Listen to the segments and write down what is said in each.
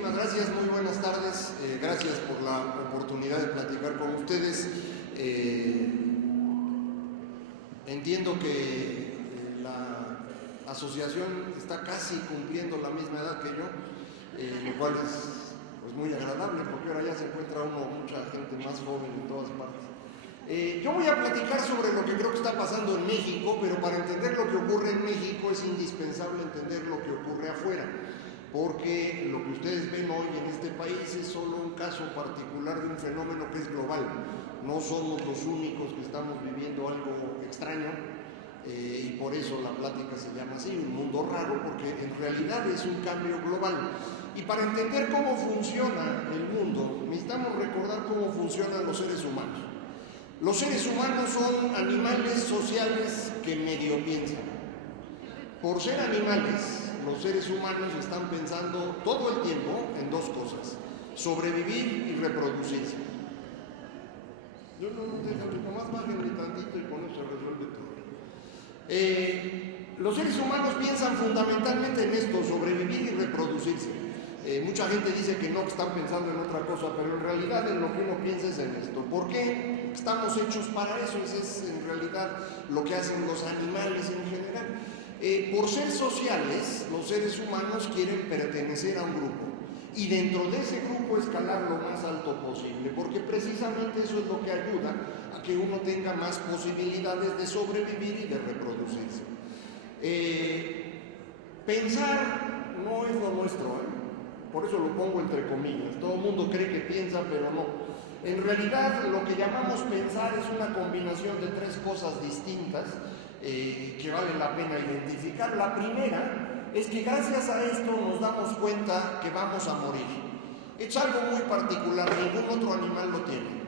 Muchísimas gracias, muy buenas tardes. Gracias por la oportunidad de platicar con ustedes. Entiendo que la asociación está casi cumpliendo la misma edad que yo, lo cual es pues, muy agradable porque ahora ya se encuentra mucha gente más joven en todas partes. Yo voy a platicar sobre lo que creo que está pasando en México, pero para entender lo que ocurre en México es indispensable entender lo que ocurre afuera, porque lo que ustedes ven hoy en este país es solo un caso particular de un fenómeno que es global. No somos los únicos que estamos viviendo algo extraño, y por eso la plática se llama así, un mundo raro, porque en realidad es un cambio global. Y para entender cómo funciona el mundo, necesitamos recordar cómo funcionan los seres humanos. Los seres humanos son animales sociales que medio piensan. Por ser animales, los seres humanos están pensando todo el tiempo en dos cosas: sobrevivir y reproducirse. Yo no dejan que nomás bájenle tantito y con eso se resuelve todo. Los seres humanos piensan fundamentalmente en esto: sobrevivir y reproducirse. Mucha gente dice que no, que están pensando en otra cosa, pero en realidad en lo que uno piensa es en esto. ¿Por qué? Estamos hechos para eso. Ese es en realidad lo que hacen los animales en general. Por ser sociales, los seres humanos quieren pertenecer a un grupo y dentro de ese grupo escalar lo más alto posible, porque precisamente eso es lo que ayuda a que uno tenga más posibilidades de sobrevivir y de reproducirse. Pensar no es lo nuestro, por eso lo pongo entre comillas. Todo el mundo cree que piensa, pero no. En realidad lo que llamamos pensar es una combinación de tres cosas distintas que vale la pena identificar. La primera es que gracias a esto nos damos cuenta que vamos a morir. Es algo muy particular, ningún otro animal lo tiene.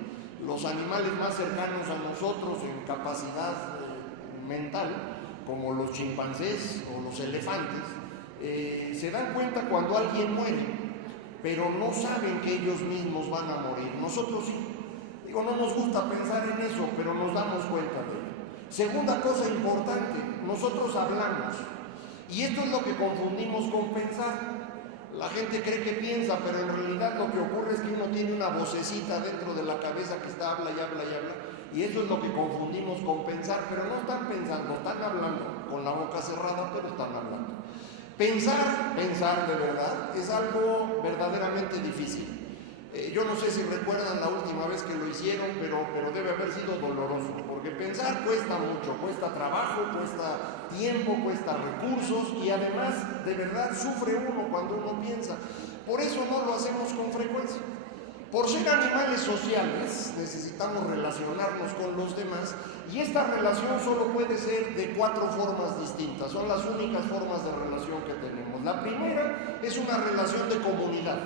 Los animales más cercanos a nosotros en capacidad mental, como los chimpancés o los elefantes, se dan cuenta cuando alguien muere, pero no saben que ellos mismos van a morir. Nosotros sí. No nos gusta pensar en eso, pero nos damos cuenta de ello. Segunda cosa importante, nosotros hablamos. Y esto es lo que confundimos con pensar. La gente cree que piensa, pero en realidad lo que ocurre es que uno tiene una vocecita dentro de la cabeza que está habla y habla y habla. Y eso es lo que confundimos con pensar, pero no están pensando, están hablando, con la boca cerrada, pero están hablando. Pensar de verdad es algo verdaderamente difícil. Yo no sé si recuerdan la última vez que lo hicieron, pero debe haber sido doloroso, porque pensar cuesta mucho, cuesta trabajo, cuesta tiempo, cuesta recursos y además de verdad sufre uno cuando uno piensa. Por eso no lo hacemos con frecuencia. Por ser animales sociales necesitamos relacionarnos con los demás y esta relación solo puede ser de 4 formas distintas. Son las únicas formas de relación que tenemos. La primera es una relación de comunidad,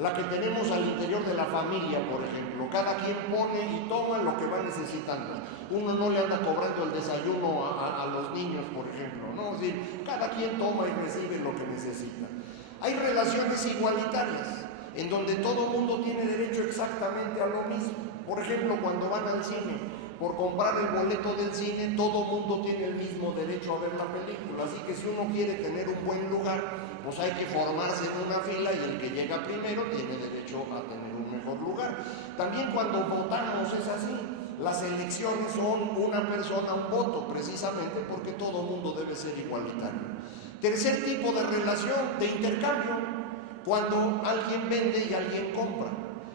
la que tenemos al interior de la familia, por ejemplo. Cada quien pone y toma lo que va necesitando. Uno no le anda cobrando el desayuno a los niños, por ejemplo, ¿no? Es decir, cada quien toma y recibe lo que necesita. Hay relaciones igualitarias, en donde todo el mundo tiene derecho exactamente a lo mismo. Por ejemplo, cuando van al cine, por comprar el boleto del cine, todo el mundo tiene el mismo derecho a ver la película. Así que si uno quiere tener un buen lugar, pues hay que formarse en una fila y el que llega primero tiene derecho a tener un mejor lugar. También cuando votamos es así. Las elecciones son una persona, un voto, precisamente porque todo el mundo debe ser igualitario. Tercer tipo de relación, de intercambio, cuando alguien vende y alguien compra.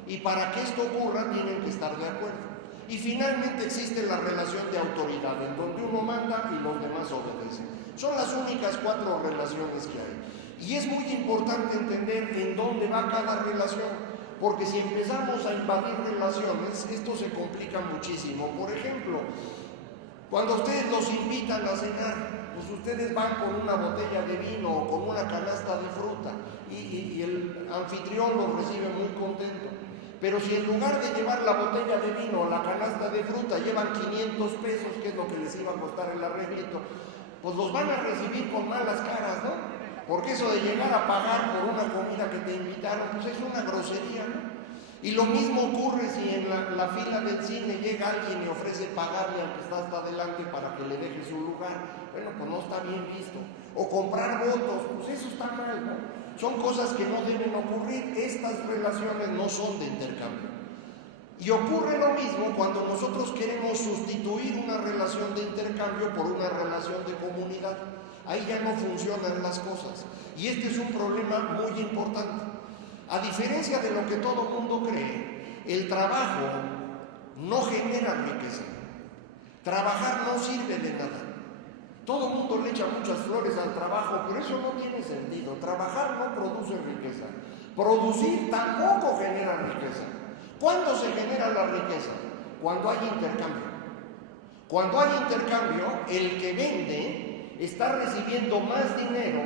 Y para que esto ocurra tienen que estar de acuerdo. Y finalmente existe la relación de autoridad, en donde uno manda y los demás obedecen. Son las únicas 4 relaciones que hay. Y es muy importante entender en dónde va cada relación, porque si empezamos a invadir relaciones, esto se complica muchísimo. Por ejemplo, cuando ustedes los invitan a cenar, pues ustedes van con una botella de vino o con una canasta de fruta y el anfitrión los recibe muy contento. Pero si en lugar de llevar la botella de vino o la canasta de fruta llevan 500 pesos, que es lo que les iba a costar el arreglito, pues los van a recibir con malas caras, ¿no? Porque eso de llegar a pagar por una comida que te invitaron, pues es una grosería, ¿no? Y lo mismo ocurre si en la fila del cine llega alguien y ofrece pagarle al que está hasta adelante para que le deje su lugar. Bueno, pues no está bien visto. O comprar votos, pues eso está mal, ¿no? Son cosas que no deben ocurrir. Estas relaciones no son de intercambio. Y ocurre lo mismo cuando nosotros queremos sustituir una relación de intercambio por una relación de comunidad. Ahí ya no funcionan las cosas. Y este es un problema muy importante. A diferencia de lo que todo el mundo cree, el trabajo no genera riqueza. Trabajar no sirve de nada. Todo el mundo le echa muchas flores al trabajo, pero eso no tiene sentido. Trabajar no produce riqueza. Producir tampoco genera riqueza. ¿Cuándo se genera la riqueza? Cuando hay intercambio. Cuando hay intercambio, el que vende está recibiendo más dinero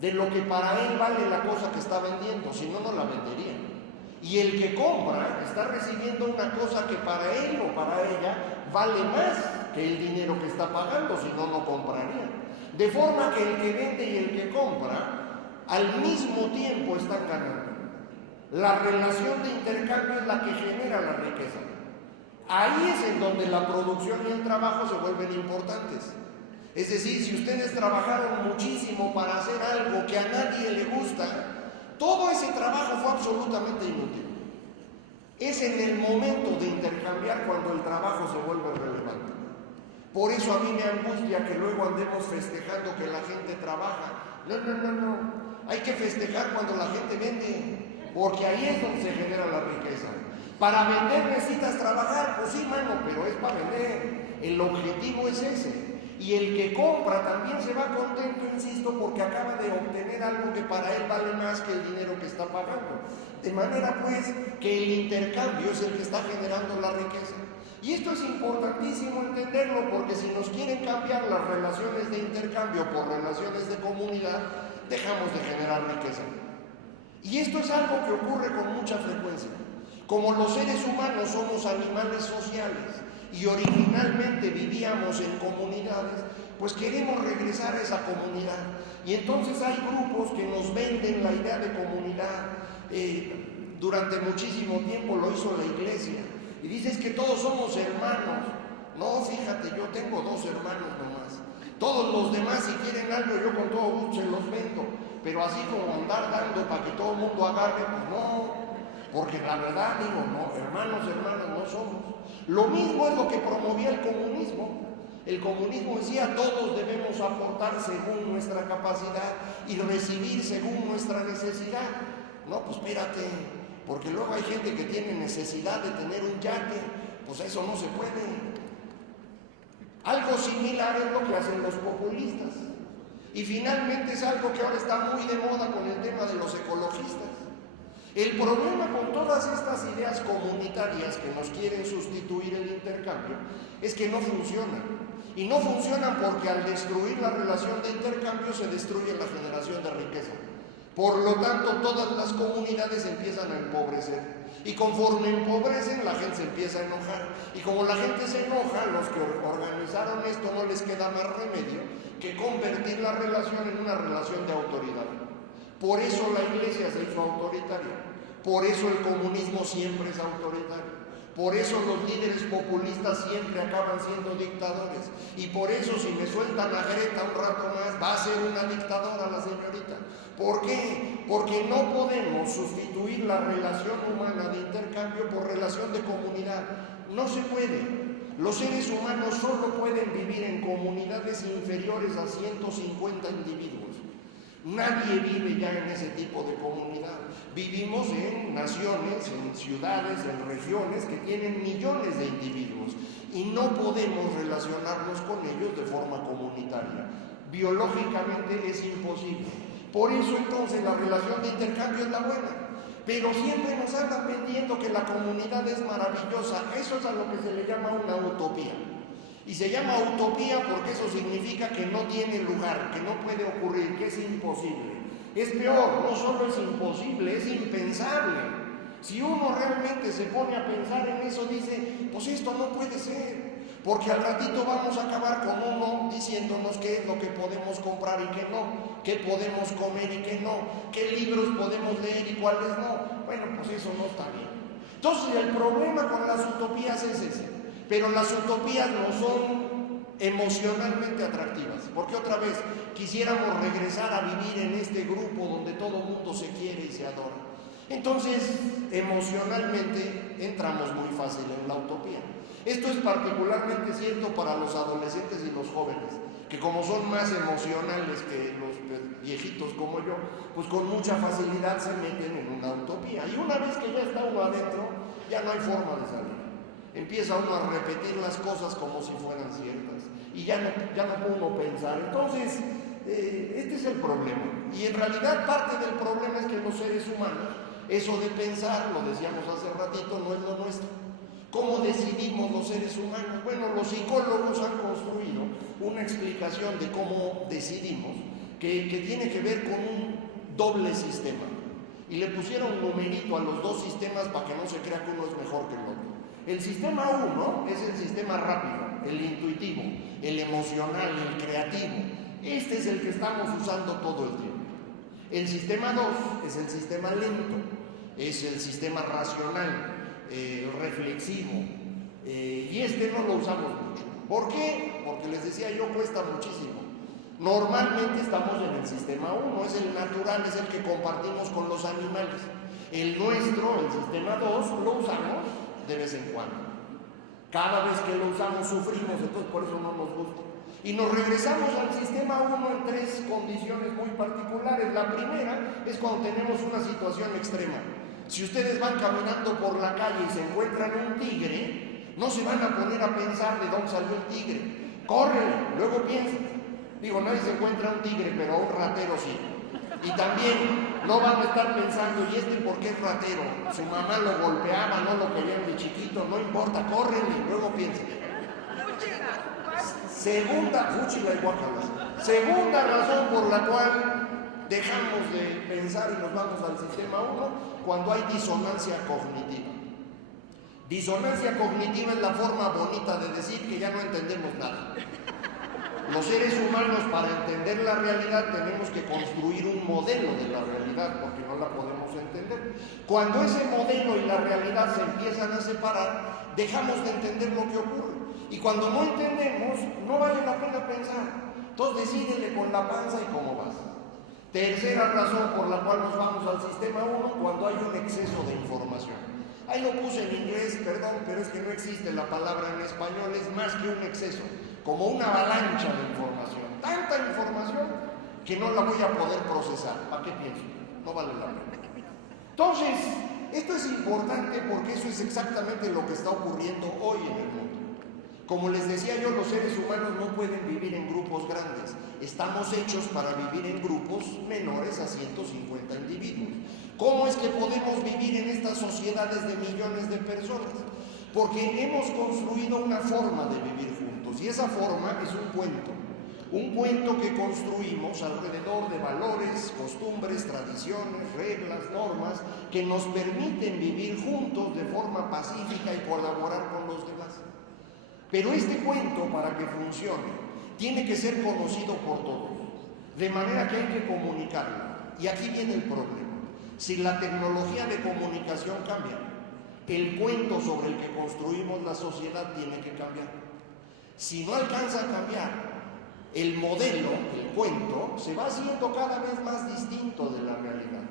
de lo que para él vale la cosa que está vendiendo, si no, no la vendería. Y el que compra está recibiendo una cosa que para él o para ella vale más que el dinero que está pagando, si no, no compraría. De forma que el que vende y el que compra al mismo tiempo están ganando. La relación de intercambio es la que genera la riqueza. Ahí es en donde la producción y el trabajo se vuelven importantes. Es decir, si ustedes trabajaron muchísimo para hacer algo que a nadie le gusta, todo ese trabajo fue absolutamente inútil. Es en el momento de intercambiar cuando el trabajo se vuelve relevante. Por eso a mí me angustia que luego andemos festejando que la gente trabaja. No. Hay que festejar cuando la gente vende, porque ahí es donde se genera la riqueza. Para vender necesitas trabajar, pues sí, mano, pero es para vender. El objetivo es ese. Y el que compra también se va contento, insisto, porque acaba de obtener algo que para él vale más que el dinero que está pagando. De manera, pues, que el intercambio es el que está generando la riqueza. Y esto es importantísimo entenderlo, porque si nos quieren cambiar las relaciones de intercambio por relaciones de comunidad, dejamos de generar riqueza. Y esto es algo que ocurre con mucha frecuencia. Como los seres humanos somos animales sociales y originalmente vivíamos en comunidades, pues queremos regresar a esa comunidad. Y entonces hay grupos que nos venden la idea de comunidad. Durante muchísimo tiempo lo hizo la iglesia. Y dices que todos somos hermanos. No, fíjate, yo tengo 2 hermanos nomás. Todos los demás, si quieren algo, yo con todo gusto se los vendo. Pero así como andar dando para que todo el mundo agarre, pues no. Porque la verdad, digo, no, hermanos no somos. Lo mismo es lo que promovía el comunismo. El comunismo decía, todos debemos aportar según nuestra capacidad y recibir según nuestra necesidad. No, pues espérate, porque luego hay gente que tiene necesidad de tener un yate, pues eso no se puede. Algo similar es lo que hacen los populistas. Y finalmente es algo que ahora está muy de moda con el tema de los ecologistas. El problema con todas estas ideas comunitarias que nos quieren sustituir el intercambio es que no funcionan. Y no funcionan porque al destruir la relación de intercambio se destruye la generación de riqueza. Por lo tanto, todas las comunidades empiezan a empobrecer. Y conforme empobrecen, la gente se empieza a enojar. Y como la gente se enoja, los que organizaron esto no les queda más remedio que convertir la relación en una relación de autoridad. Por eso la iglesia se hizo autoritaria. Por eso el comunismo siempre es autoritario. Por eso los líderes populistas siempre acaban siendo dictadores. Y por eso si me sueltan a Greta un rato más, va a ser una dictadora la señorita. ¿Por qué? Porque no podemos sustituir la relación humana de intercambio por relación de comunidad. No se puede. Los seres humanos solo pueden vivir en comunidades inferiores a 150 individuos. Nadie vive ya en ese tipo de comunidad. Vivimos en naciones, en ciudades, en regiones que tienen millones de individuos y no podemos relacionarnos con ellos de forma comunitaria. Biológicamente es imposible. Por eso entonces la relación de intercambio es la buena. Pero siempre nos andan vendiendo que la comunidad es maravillosa. Eso es a lo que se le llama una utopía. Y se llama utopía porque eso significa que no tiene lugar, que no puede ocurrir, que es imposible. Es peor, no solo es imposible, es impensable. Si uno realmente se pone a pensar en eso, dice, pues esto no puede ser. Porque al ratito vamos a acabar con uno diciéndonos qué es lo que podemos comprar y qué no, qué podemos comer y qué no, qué libros podemos leer y cuáles no. Bueno, pues eso no está bien. Entonces el problema con las utopías es ese. Pero las utopías no son emocionalmente atractivas, porque otra vez quisiéramos regresar a vivir en este grupo donde todo el mundo se quiere y se adora. Entonces, emocionalmente entramos muy fácil en la utopía. Esto es particularmente cierto para los adolescentes y los jóvenes, que como son más emocionales que los viejitos como yo, pues con mucha facilidad se meten en una utopía. Y una vez que ya está uno adentro, ya no hay forma de salir. Empieza uno a repetir las cosas como si fueran ciertas y ya no puede uno pensar. Entonces, este es el problema. Y en realidad parte del problema es que los seres humanos, eso de pensar, lo decíamos hace ratito, no es lo nuestro. ¿Cómo decidimos los seres humanos? Bueno, los psicólogos han construido una explicación de cómo decidimos que tiene que ver con un doble sistema. Y le pusieron un numerito a los dos sistemas para que no se crea que uno es mejor que el otro. El sistema 1 es el sistema rápido, el intuitivo, el emocional, el creativo. Este es el que estamos usando todo el tiempo. El sistema 2 es el sistema lento, es el sistema racional, reflexivo, y este no lo usamos mucho. ¿Por qué? Porque les decía yo, cuesta muchísimo. Normalmente estamos en el sistema 1, es el natural, es el que compartimos con los animales. El nuestro, el sistema 2, lo usamos de vez en cuando. Cada vez que lo usamos sufrimos, entonces por eso no nos gusta. Y nos regresamos al sistema 1 en tres condiciones muy particulares. La primera es cuando tenemos una situación extrema. Si ustedes van caminando por la calle y se encuentran un tigre, no se van a poner a pensar de dónde salió el tigre. Córrele, luego piensen. Digo, nadie se encuentra un tigre, pero a un ratero sí. Y también no van a estar pensando, ¿y este por qué es ratero? Su mamá lo golpeaba, no lo querían de chiquito, no importa, córrele, luego piensen. Segunda razón por la cual dejamos de pensar y nos vamos al sistema 1, cuando hay disonancia cognitiva. Disonancia cognitiva es la forma bonita de decir que ya no entendemos nada. Los seres humanos, para entender la realidad, tenemos que construir un modelo de la realidad, porque no la podemos entender. Cuando ese modelo y la realidad se empiezan a separar, dejamos de entender lo que ocurre. Y cuando no entendemos, no vale la pena pensar. Entonces decídele con la panza y cómo vas. Tercera razón por la cual nos vamos al sistema 1, cuando hay un exceso de información. Ahí lo puse en inglés, perdón, pero es que no existe la palabra en español, es más que un exceso, como una avalancha de información. Tanta información que no la voy a poder procesar. ¿Para qué pienso? No vale la pena. Entonces, esto es importante porque eso es exactamente lo que está ocurriendo hoy en el mundo. Como les decía yo, los seres humanos no pueden vivir en grupos grandes. Estamos hechos para vivir en grupos menores a 150 individuos. ¿Cómo es que podemos vivir en estas sociedades de millones de personas? Porque hemos construido una forma de vivir juntos, y esa forma es un cuento que construimos alrededor de valores, costumbres, tradiciones, reglas, normas, que nos permiten vivir juntos de forma pacífica y colaborar con los demás. Pero este cuento, para que funcione, tiene que ser conocido por todos, de manera que hay que comunicarlo. Y aquí viene el problema. Si la tecnología de comunicación cambia, el cuento sobre el que construimos la sociedad tiene que cambiar. Si no alcanza a cambiar, el modelo, el cuento, se va haciendo cada vez más distinto de la realidad.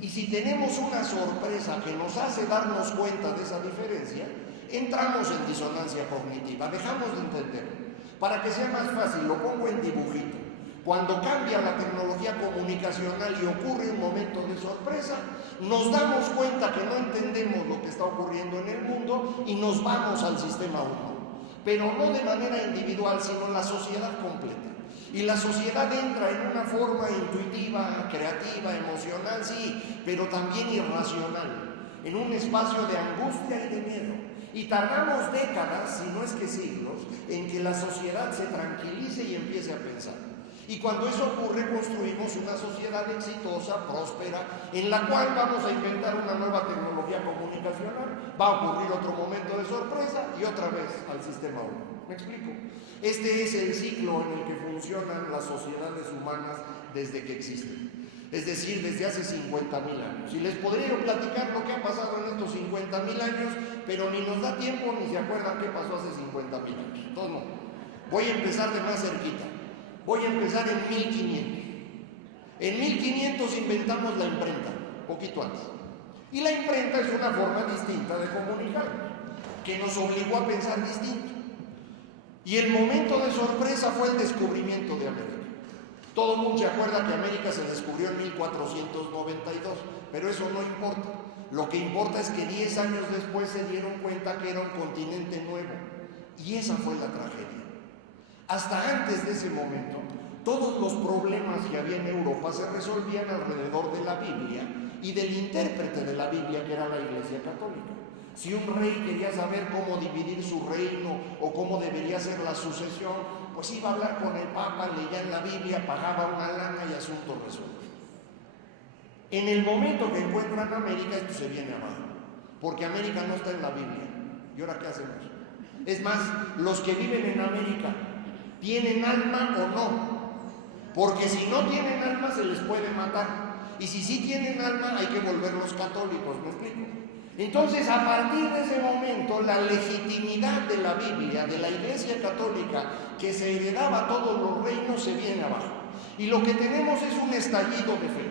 Y si tenemos una sorpresa que nos hace darnos cuenta de esa diferencia, entramos en disonancia cognitiva, dejamos de entender. Para que sea más fácil, lo pongo en dibujito. Cuando cambia la tecnología comunicacional y ocurre un momento de sorpresa, nos damos cuenta que no entendemos lo que está ocurriendo en el mundo y nos vamos al sistema 1. Pero no de manera individual, sino la sociedad completa. Y la sociedad entra en una forma intuitiva, creativa, emocional, sí, pero también irracional, en un espacio de angustia y de miedo. Y tardamos décadas, si no es que siglos, en que la sociedad se tranquilice y empiece a pensar. Y cuando eso ocurre, construimos una sociedad exitosa, próspera, en la cual vamos a inventar una nueva tecnología comunicacional, va a ocurrir otro momento de sorpresa y otra vez al sistema 1. ¿Me explico? Este es el ciclo en el que funcionan las sociedades humanas desde que existen. Es decir, desde hace 50.000 años. Y les podría platicar lo que ha pasado en estos 50.000 años, pero ni nos da tiempo ni se acuerdan qué pasó hace 50.000 años. Entonces no. Voy a empezar de más cerquita. Voy a empezar en 1500. En 1500 inventamos la imprenta, poquito antes. Y la imprenta es una forma distinta de comunicar, que nos obligó a pensar distinto. Y el momento de sorpresa fue el descubrimiento de América. Todo el mundo se acuerda que América se descubrió en 1492, pero eso no importa. Lo que importa es que 10 años después se dieron cuenta que era un continente nuevo. Y esa fue la tragedia. Hasta antes de ese momento, todos los problemas que había en Europa se resolvían alrededor de la Biblia y del intérprete de la Biblia, que era la Iglesia Católica. Si un rey quería saber cómo dividir su reino o cómo debería ser la sucesión, pues iba a hablar con el Papa, leía en la Biblia, pagaba una lana y asunto resuelto. En el momento que encuentran América, esto se viene abajo, porque América no está en la Biblia. ¿Y ahora qué hacemos? Es más, los que viven en América, ¿tienen alma o no? Porque si no tienen alma se les puede matar. Y si sí tienen alma hay que volverlos católicos, ¿me explico? Entonces, a partir de ese momento, la legitimidad de la Biblia, de la Iglesia Católica, que se heredaba a todos los reinos, se viene abajo. Y lo que tenemos es un estallido de fe.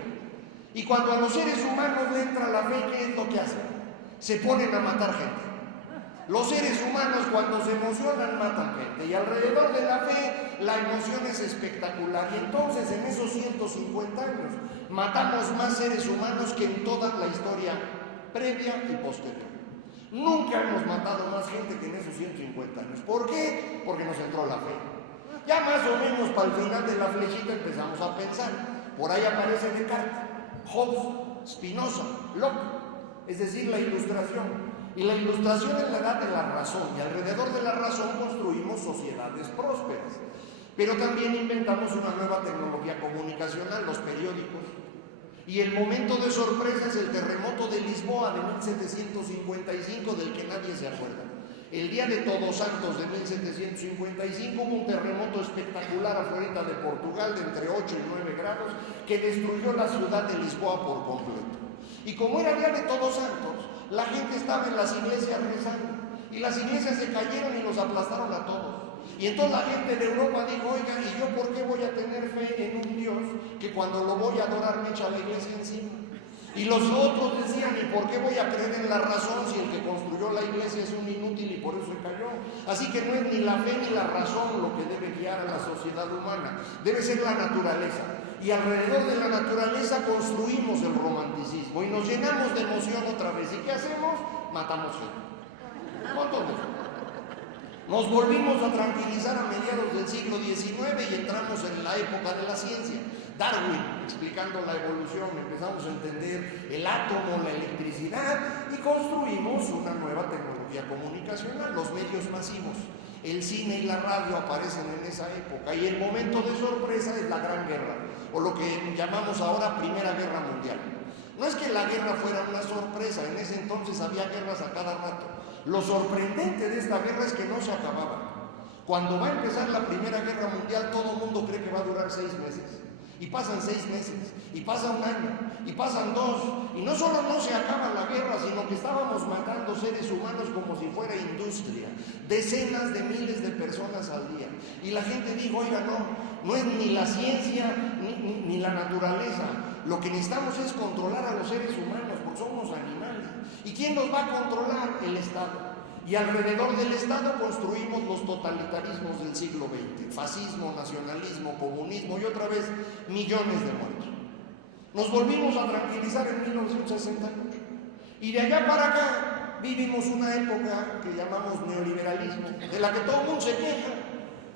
Y cuando a los seres humanos le entra la fe, ¿qué es lo que hacen? Se ponen a matar gente. Los seres humanos, cuando se emocionan, matan gente. Y alrededor de la fe, la emoción es espectacular. Y entonces, en esos 150 años, matamos más seres humanos que en toda la historia previa y posterior. Nunca hemos matado más gente que en esos 150 años. ¿Por qué? Porque nos entró la fe. Ya más o menos para el final de la flechita empezamos a pensar. Por ahí aparece Descartes, Hobbes, Spinoza, Locke, es decir, la Ilustración. Y la Ilustración es la edad de la razón, y alrededor de la razón construimos sociedades prósperas. Pero también inventamos una nueva tecnología comunicacional, los periódicos. Y el momento de sorpresa es el terremoto de Lisboa de 1755, del que nadie se acuerda. El día de Todos Santos de 1755 hubo un terremoto espectacular afuera de Portugal de entre 8 y 9 grados que destruyó la ciudad de Lisboa por completo. Y como era día de Todos Santos, la gente estaba en las iglesias rezando y las iglesias se cayeron y los aplastaron a todos. Y entonces la gente de Europa dijo, oiga, ¿y yo por qué voy a tener fe en un Dios que cuando lo voy a adorar me echa la iglesia encima? Y los otros decían, ¿y por qué voy a creer en la razón si el que construyó la iglesia es un inútil y por eso se cayó? Así que no es ni la fe ni la razón lo que debe guiar a la sociedad humana, debe ser la naturaleza. Y alrededor de la naturaleza construimos el romanticismo y nos llenamos de emoción otra vez. ¿Y qué hacemos? Matamos gente. Un montón de gente. Nos volvimos a tranquilizar a mediados del siglo XIX y entramos en la época de la ciencia. Darwin, explicando la evolución, empezamos a entender el átomo, la electricidad y construimos una nueva tecnología comunicacional, los medios masivos. El cine y la radio aparecen en esa época y el momento de sorpresa es la Gran Guerra, o lo que llamamos ahora Primera Guerra Mundial. No es que la guerra fuera una sorpresa, en ese entonces había guerras a cada rato. Lo sorprendente de esta guerra es que no se acababa. Cuando va a empezar la Primera Guerra Mundial, todo el mundo cree que va a durar 6 meses. Y pasan 6 meses, y pasa un año, y pasan 2, y no solo no se acaba la guerra, sino que estábamos matando seres humanos como si fuera industria, decenas de miles de personas al día. Y la gente dijo, oiga, no es ni la ciencia ni la naturaleza, lo que necesitamos es controlar a los seres humanos, porque somos animales. ¿Y quién nos va a controlar? El Estado. Y alrededor del Estado construimos los totalitarismos del siglo XX, fascismo, nacionalismo, comunismo y otra vez millones de muertos. Nos volvimos a tranquilizar en 1968 y de allá para acá vivimos una época que llamamos neoliberalismo, de la que todo el mundo se queja,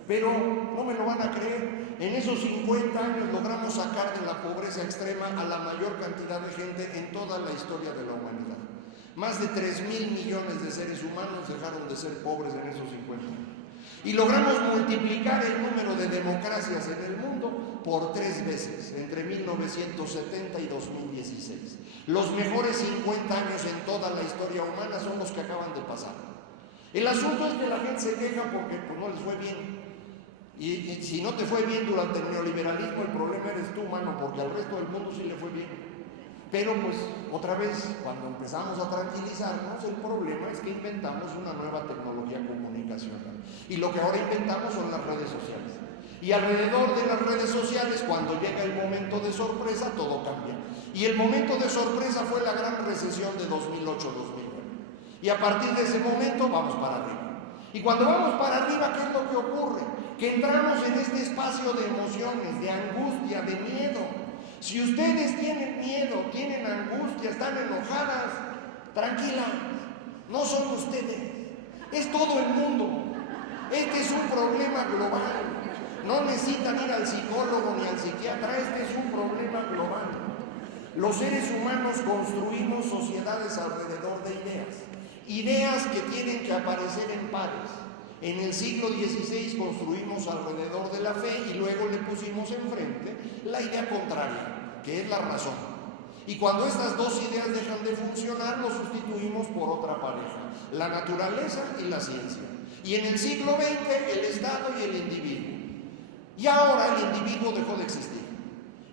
pero no me lo van a creer. En esos 50 años logramos sacar de la pobreza extrema a la mayor cantidad de gente en toda la historia de la humanidad. Más de 3.000 millones de seres humanos dejaron de ser pobres en esos 50 años. Y logramos multiplicar el número de democracias en el mundo por 3 veces, entre 1970 y 2016. Los mejores 50 años en toda la historia humana son los que acaban de pasar. El asunto es que la gente se queja porque pues, no les fue bien. Y si no te fue bien durante el neoliberalismo, el problema eres tú, mano, porque al resto del mundo sí le fue bien. Pero pues otra vez, cuando empezamos a tranquilizarnos, el problema es que inventamos una nueva tecnología comunicacional. Y lo que ahora inventamos son las redes sociales. Y alrededor de las redes sociales, cuando llega el momento de sorpresa, todo cambia. Y el momento de sorpresa fue la gran recesión de 2008-2009. Y a partir de ese momento vamos para arriba. Y cuando vamos para arriba, ¿qué es lo que ocurre? Que entramos en este espacio de emociones, de angustia, de miedo. Si ustedes tienen miedo, tienen angustia, están enojadas, tranquilas, no son ustedes, es todo el mundo. Este es un problema global. No necesitan ir al psicólogo ni al psiquiatra, este es un problema global. Los seres humanos construimos sociedades alrededor de ideas que tienen que aparecer en pares. En el siglo XVI construimos alrededor de la fe y luego le pusimos enfrente la idea contraria, que es la razón. Y cuando estas dos ideas dejan de funcionar, lo sustituimos por otra pareja, la naturaleza y la ciencia. Y en el siglo XX, el Estado y el individuo. Y ahora el individuo dejó de existir.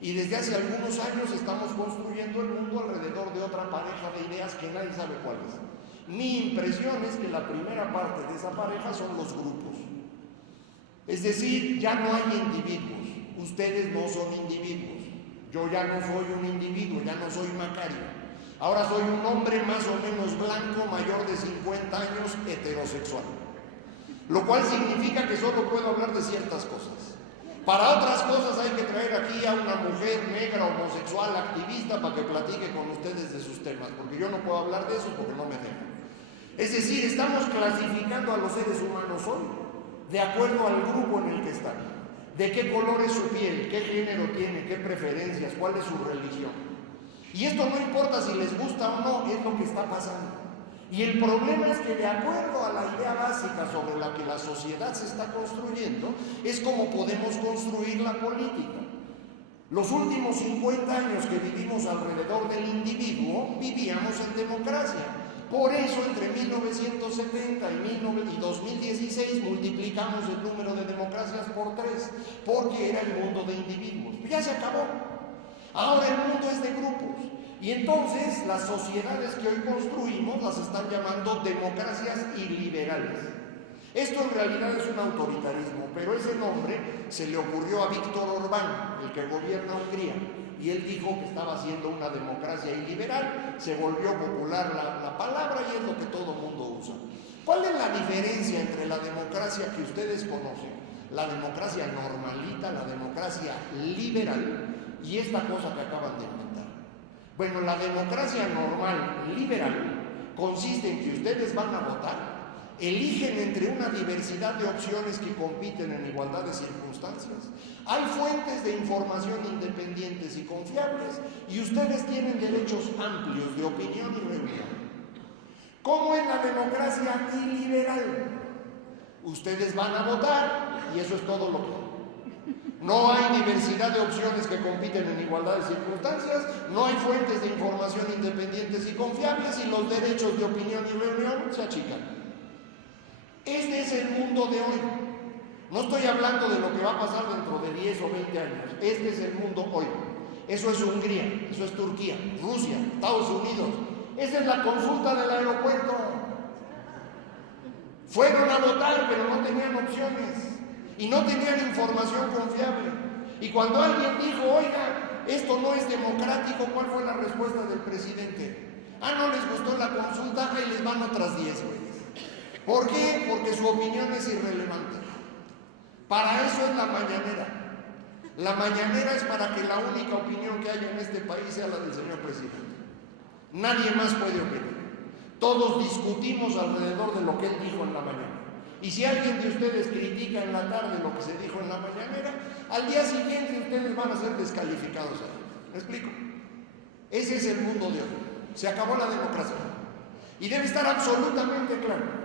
Y desde hace algunos años estamos construyendo el mundo alrededor de otra pareja de ideas que nadie sabe cuál es. Mi impresión es que la primera parte de esa pareja son los grupos. Es decir, ya no hay individuos. Ustedes no son individuos. Yo ya no soy un individuo, ya no soy Macario. Ahora soy un hombre más o menos blanco, mayor de 50 años, heterosexual. Lo cual significa que solo puedo hablar de ciertas cosas. Para otras cosas hay que traer aquí a una mujer negra, homosexual, activista, para que platique con ustedes de sus temas, porque yo no puedo hablar de eso porque no me dejan. Es decir, estamos clasificando a los seres humanos hoy de acuerdo al grupo en el que están, de qué color es su piel, qué género tiene, qué preferencias, cuál es su religión. Y esto no importa si les gusta o no, es lo que está pasando. Y el problema es que de acuerdo a la idea básica sobre la que la sociedad se está construyendo, es como podemos construir la política. Los últimos 50 años que vivimos alrededor del individuo, vivíamos en democracia. Por eso entre 1970 y 2016 multiplicamos el número de democracias por 3, porque era el mundo de individuos. Ya se acabó. Ahora el mundo es de grupos. Y entonces las sociedades que hoy construimos las están llamando democracias iliberales. Esto en realidad es un autoritarismo, pero ese nombre se le ocurrió a Víctor Orbán, el que gobierna Hungría, y él dijo que estaba haciendo una democracia iliberal, se volvió popular la palabra y es lo que todo mundo usa. ¿Cuál es la diferencia entre la democracia que ustedes conocen, la democracia normalita, la democracia liberal y esta cosa que acaban de inventar? Bueno, la democracia normal, liberal, consiste en que ustedes van a votar, eligen entre una diversidad de opciones que compiten en igualdad de circunstancias. Hay fuentes de información independientes y confiables y ustedes tienen derechos amplios de opinión y reunión. ¿Cómo es la democracia iliberal? Ustedes van a votar y eso es todo lo que hay. No hay diversidad de opciones que compiten en igualdad de circunstancias, no hay fuentes de información independientes y confiables y los derechos de opinión y reunión se achican. Este es el mundo de hoy. No estoy hablando de lo que va a pasar dentro de 10 o 20 años. Este es el mundo hoy. Eso es Hungría, eso es Turquía, Rusia, Estados Unidos. Esa es la consulta del aeropuerto. Fueron a votar, pero no tenían opciones y no tenían información confiable. Y cuando alguien dijo, oiga, esto no es democrático, ¿cuál fue la respuesta del presidente? Ah, no les gustó la consulta, ahí les van otras 10, güey. ¿Por qué? Porque su opinión es irrelevante. Para eso es la mañanera. La mañanera es para que la única opinión que haya en este país sea la del señor presidente. Nadie más puede opinar. Todos discutimos alrededor de lo que él dijo en la mañana. Y si alguien de ustedes critica en la tarde lo que se dijo en la mañanera, al día siguiente ustedes van a ser descalificados ahí. ¿Me explico? Ese es el mundo de hoy. Se acabó la democracia. Y debe estar absolutamente claro.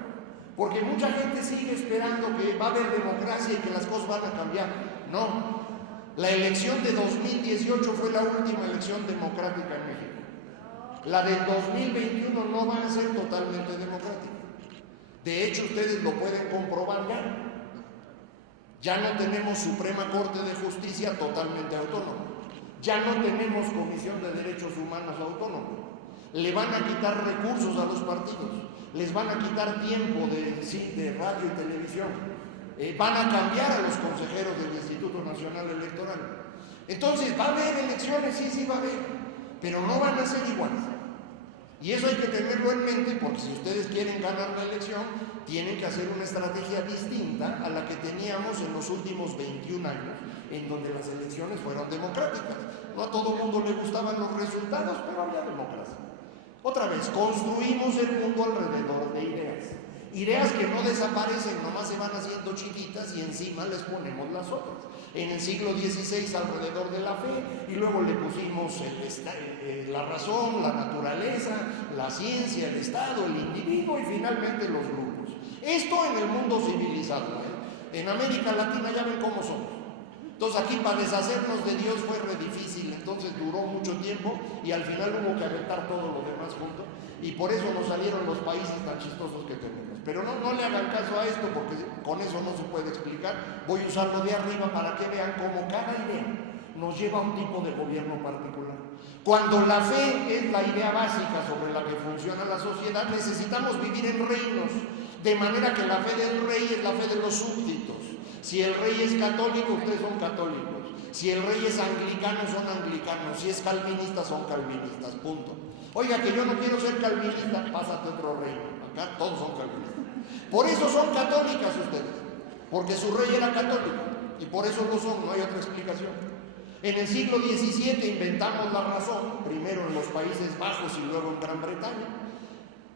Porque mucha gente sigue esperando que va a haber democracia y que las cosas van a cambiar. No. La elección de 2018 fue la última elección democrática en México. La del 2021 no va a ser totalmente democrática. De hecho, ustedes lo pueden comprobar ya. Ya no tenemos Suprema Corte de Justicia totalmente autónoma. Ya no tenemos Comisión de Derechos Humanos humanos autónomos. Le van a quitar recursos a los partidos, les van a quitar tiempo de radio y televisión, van a cambiar a los consejeros del Instituto Nacional Electoral. Entonces, ¿va a haber elecciones? Sí va a haber, pero no van a ser iguales. Y eso hay que tenerlo en mente, porque si ustedes quieren ganar la elección, tienen que hacer una estrategia distinta a la que teníamos en los últimos 21 años, en donde las elecciones fueron democráticas. No a todo el mundo le gustaban los resultados, pero había democracia. Otra vez, construimos el mundo alrededor de ideas. Ideas que no desaparecen, nomás se van haciendo chiquitas y encima les ponemos las otras. En el siglo XVI alrededor de la fe, y luego le pusimos la razón, la naturaleza, la ciencia, el Estado, el individuo y finalmente los grupos. Esto en el mundo civilizado. En América Latina ya ven cómo somos. Entonces aquí para deshacernos de Dios fue re difícil, entonces duró mucho tiempo y al final hubo que aventar todo lo demás junto, y por eso nos salieron los países tan chistosos que tenemos. Pero no le hagan caso a esto, porque con eso no se puede explicar. Voy a usarlo de arriba para que vean cómo cada idea nos lleva a un tipo de gobierno particular. Cuando la fe es la idea básica sobre la que funciona la sociedad, necesitamos vivir en reinos, de manera que la fe del rey es la fe de los súbditos. Si el rey es católico, ustedes son católicos. Si el rey es anglicano, son anglicanos. Si es calvinista, son calvinistas, punto. Oiga, que yo no quiero ser calvinista, pásate otro reino. Acá todos son calvinistas. Por eso son católicas ustedes, porque su rey era católico, y por eso lo son, no hay otra explicación. En el siglo XVII inventamos la razón, primero en los Países Bajos y luego en Gran Bretaña.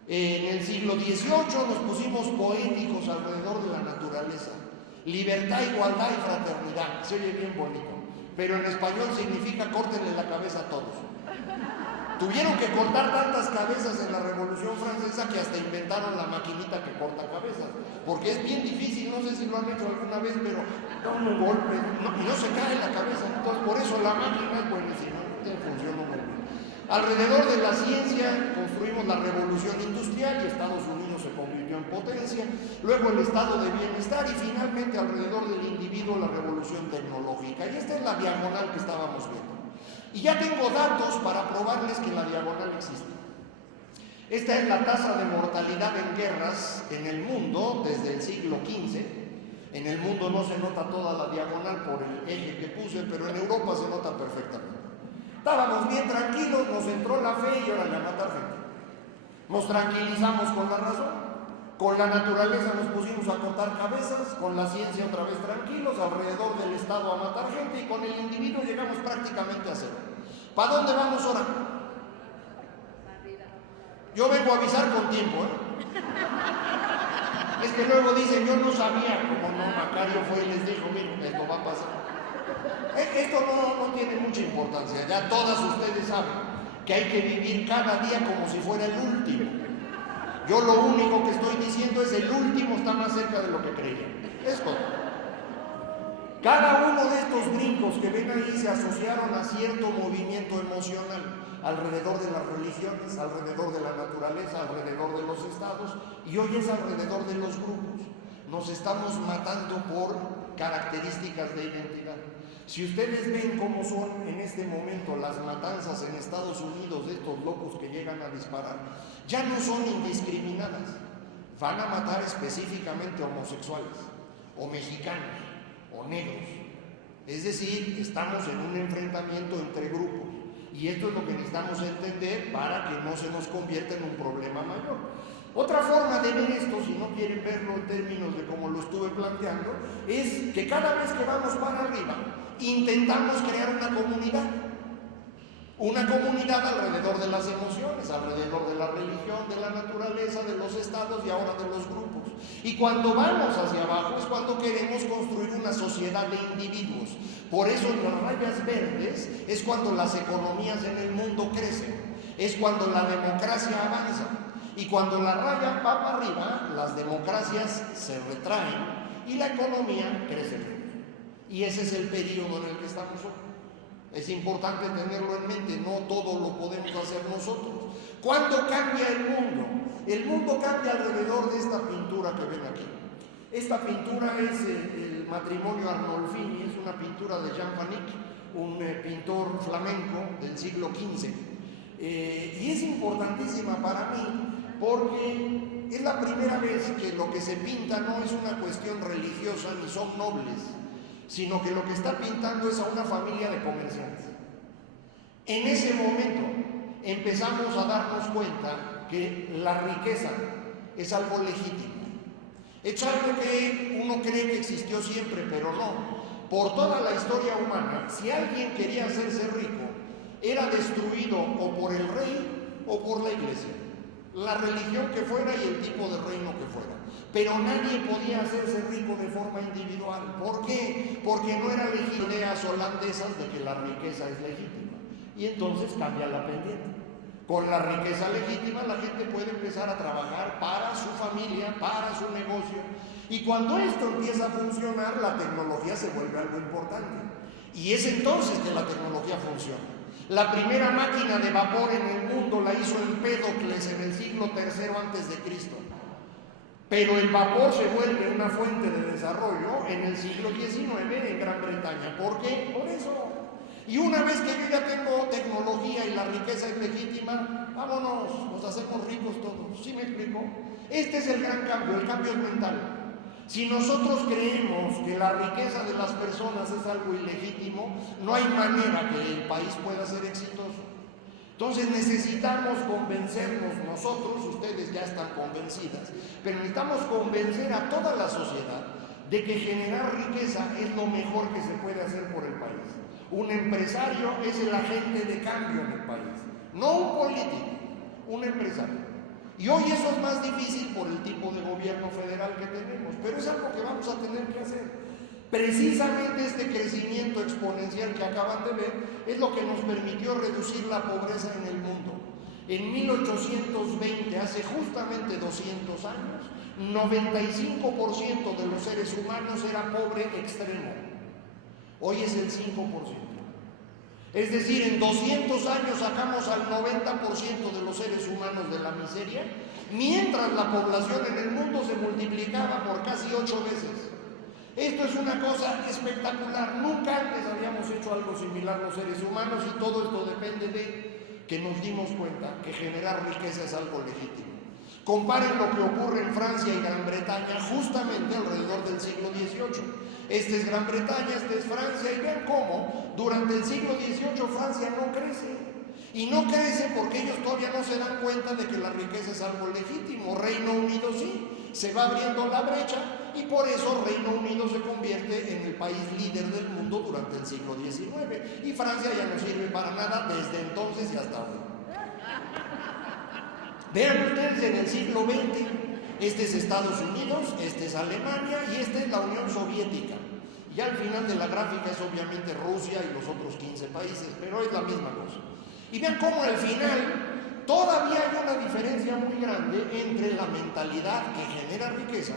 En el siglo XVIII nos pusimos poéticos alrededor de la naturaleza. Libertad, igualdad y fraternidad. Se oye bien bonito, pero en español significa córtenle la cabeza a todos. Tuvieron que cortar tantas cabezas en la Revolución Francesa que hasta inventaron la maquinita que corta cabezas, porque es bien difícil, no sé si lo han hecho alguna vez, pero da un golpe y no se cae la cabeza. Entonces por eso la máquina es buenísima, funciona muy bien. Alrededor de la ciencia construimos la revolución industrial y Estados Unidos se convirtió en potencia, luego el estado de bienestar y finalmente alrededor del individuo la revolución tecnológica. Y esta es la diagonal que estábamos viendo. Y ya tengo datos para probarles que la diagonal existe. Esta es la tasa de mortalidad en guerras en el mundo desde el siglo XV. En el mundo no se nota toda la diagonal por el eje que puse, pero en Europa se nota perfectamente. Estábamos bien tranquilos, nos entró la fe y ahora le a matar gente. Nos tranquilizamos con la razón, con la naturaleza nos pusimos a cortar cabezas, con la ciencia otra vez tranquilos, alrededor del Estado a matar gente, y con el individuo llegamos prácticamente a cero. ¿Para dónde vamos ahora? Yo vengo a avisar con tiempo, Es que luego dicen, yo no sabía, como no, Macario fue y les dijo, miren, esto va a pasar. Esto no tiene mucha importancia, ya todas ustedes saben que hay que vivir cada día como si fuera el último. Yo lo único que estoy diciendo es el último está más cerca de lo que creían. Es todo. Cada uno de estos brincos que ven ahí se asociaron a cierto movimiento emocional alrededor de las religiones, alrededor de la naturaleza, alrededor de los estados, y hoy es alrededor de los grupos. Nos estamos matando por características de identidad. Si ustedes ven cómo son en este momento las matanzas en Estados Unidos de estos locos que llegan a disparar, ya no son indiscriminadas. Van a matar específicamente homosexuales, o mexicanos, o negros. Es decir, estamos en un enfrentamiento entre grupos. Y esto es lo que necesitamos entender para que no se nos convierta en un problema mayor. Otra forma de ver esto, si no quieren verlo en términos de como lo estuve planteando, es que cada vez que vamos para arriba, intentamos crear una comunidad alrededor de las emociones, alrededor de la religión, de la naturaleza, de los estados y ahora de los grupos. Y cuando vamos hacia abajo es cuando queremos construir una sociedad de individuos. Por eso en las rayas verdes es cuando las economías en el mundo crecen, es cuando la democracia avanza. Y cuando la raya va para arriba, las democracias se retraen y la economía crece menos. Y ese es el periodo en el que estamos hoy. Es importante tenerlo en mente, no todo lo podemos hacer nosotros. ¿Cuándo cambia el mundo? El mundo cambia alrededor de esta pintura que ven aquí. Esta pintura es el matrimonio Arnolfini, es una pintura de Jan van Eyck, un pintor flamenco del siglo XV. y es importantísima para mí porque es la primera vez que lo que se pinta no es una cuestión religiosa ni son nobles, sino que lo que está pintando es a una familia de comerciantes. En ese momento empezamos a darnos cuenta que la riqueza es algo legítimo. Es algo que uno cree que existió siempre, pero no. Por toda la historia humana, si alguien quería hacerse rico, era destruido o por el rey o por la iglesia, la religión que fuera y el tipo de reino que fuera. Pero nadie podía hacerse rico de forma individual. ¿Por qué? Porque no eran ideas holandesas de que la riqueza es legítima. Y entonces cambia la pendiente. Con la riqueza legítima la gente puede empezar a trabajar para su familia, para su negocio. Y cuando esto empieza a funcionar, la tecnología se vuelve algo importante. Y es entonces que la tecnología funciona. La primera máquina de vapor en el mundo la hizo Empédocles en el siglo III a.C. Pero el vapor se vuelve una fuente de desarrollo en el siglo XIX en Gran Bretaña. ¿Por qué? Por eso. Y una vez que yo ya tengo tecnología y la riqueza es legítima, vámonos, nos hacemos ricos todos. ¿Sí me explico? Este es el gran cambio, el cambio es mental. Si nosotros creemos que la riqueza de las personas es algo ilegítimo, no hay manera que el país pueda ser exitoso. Entonces necesitamos convencernos nosotros, ustedes ya están convencidas, pero necesitamos convencer a toda la sociedad de que generar riqueza es lo mejor que se puede hacer por el país. Un empresario es el agente de cambio en el país, no un político, un empresario. Y hoy eso es más difícil por el tipo de gobierno federal que tenemos, pero es algo que vamos a tener que hacer. Precisamente este crecimiento exponencial que acaban de ver es lo que nos permitió reducir la pobreza en el mundo. En 1820, hace justamente 200 años, 95% de los seres humanos era pobre extremo. Hoy es el 5%. Es decir, en 200 años sacamos al 90% de los seres humanos de la miseria, mientras la población en el mundo se multiplicaba por casi 8 veces. Esto es una cosa espectacular. Nunca antes habíamos hecho algo similar los seres humanos y todo esto depende de que nos dimos cuenta que generar riqueza es algo legítimo. Comparen lo que ocurre en Francia y Gran Bretaña justamente alrededor del siglo XVIII. Este es Gran Bretaña, este es Francia, y vean cómo durante el siglo XVIII Francia no crece. Y no crece porque ellos todavía no se dan cuenta de que la riqueza es algo legítimo. Reino Unido sí, se va abriendo la brecha y por eso Reino Unido se convierte en el país líder del mundo durante el siglo XIX. Y Francia ya no sirve para nada desde entonces y hasta hoy. Vean ustedes en el siglo XX, este es Estados Unidos, este es Alemania y esta es la Unión Soviética. Y al final de la gráfica es obviamente Rusia y los otros 15 países, pero es la misma cosa. Y vean cómo al final todavía hay una diferencia muy grande entre la mentalidad que genera riqueza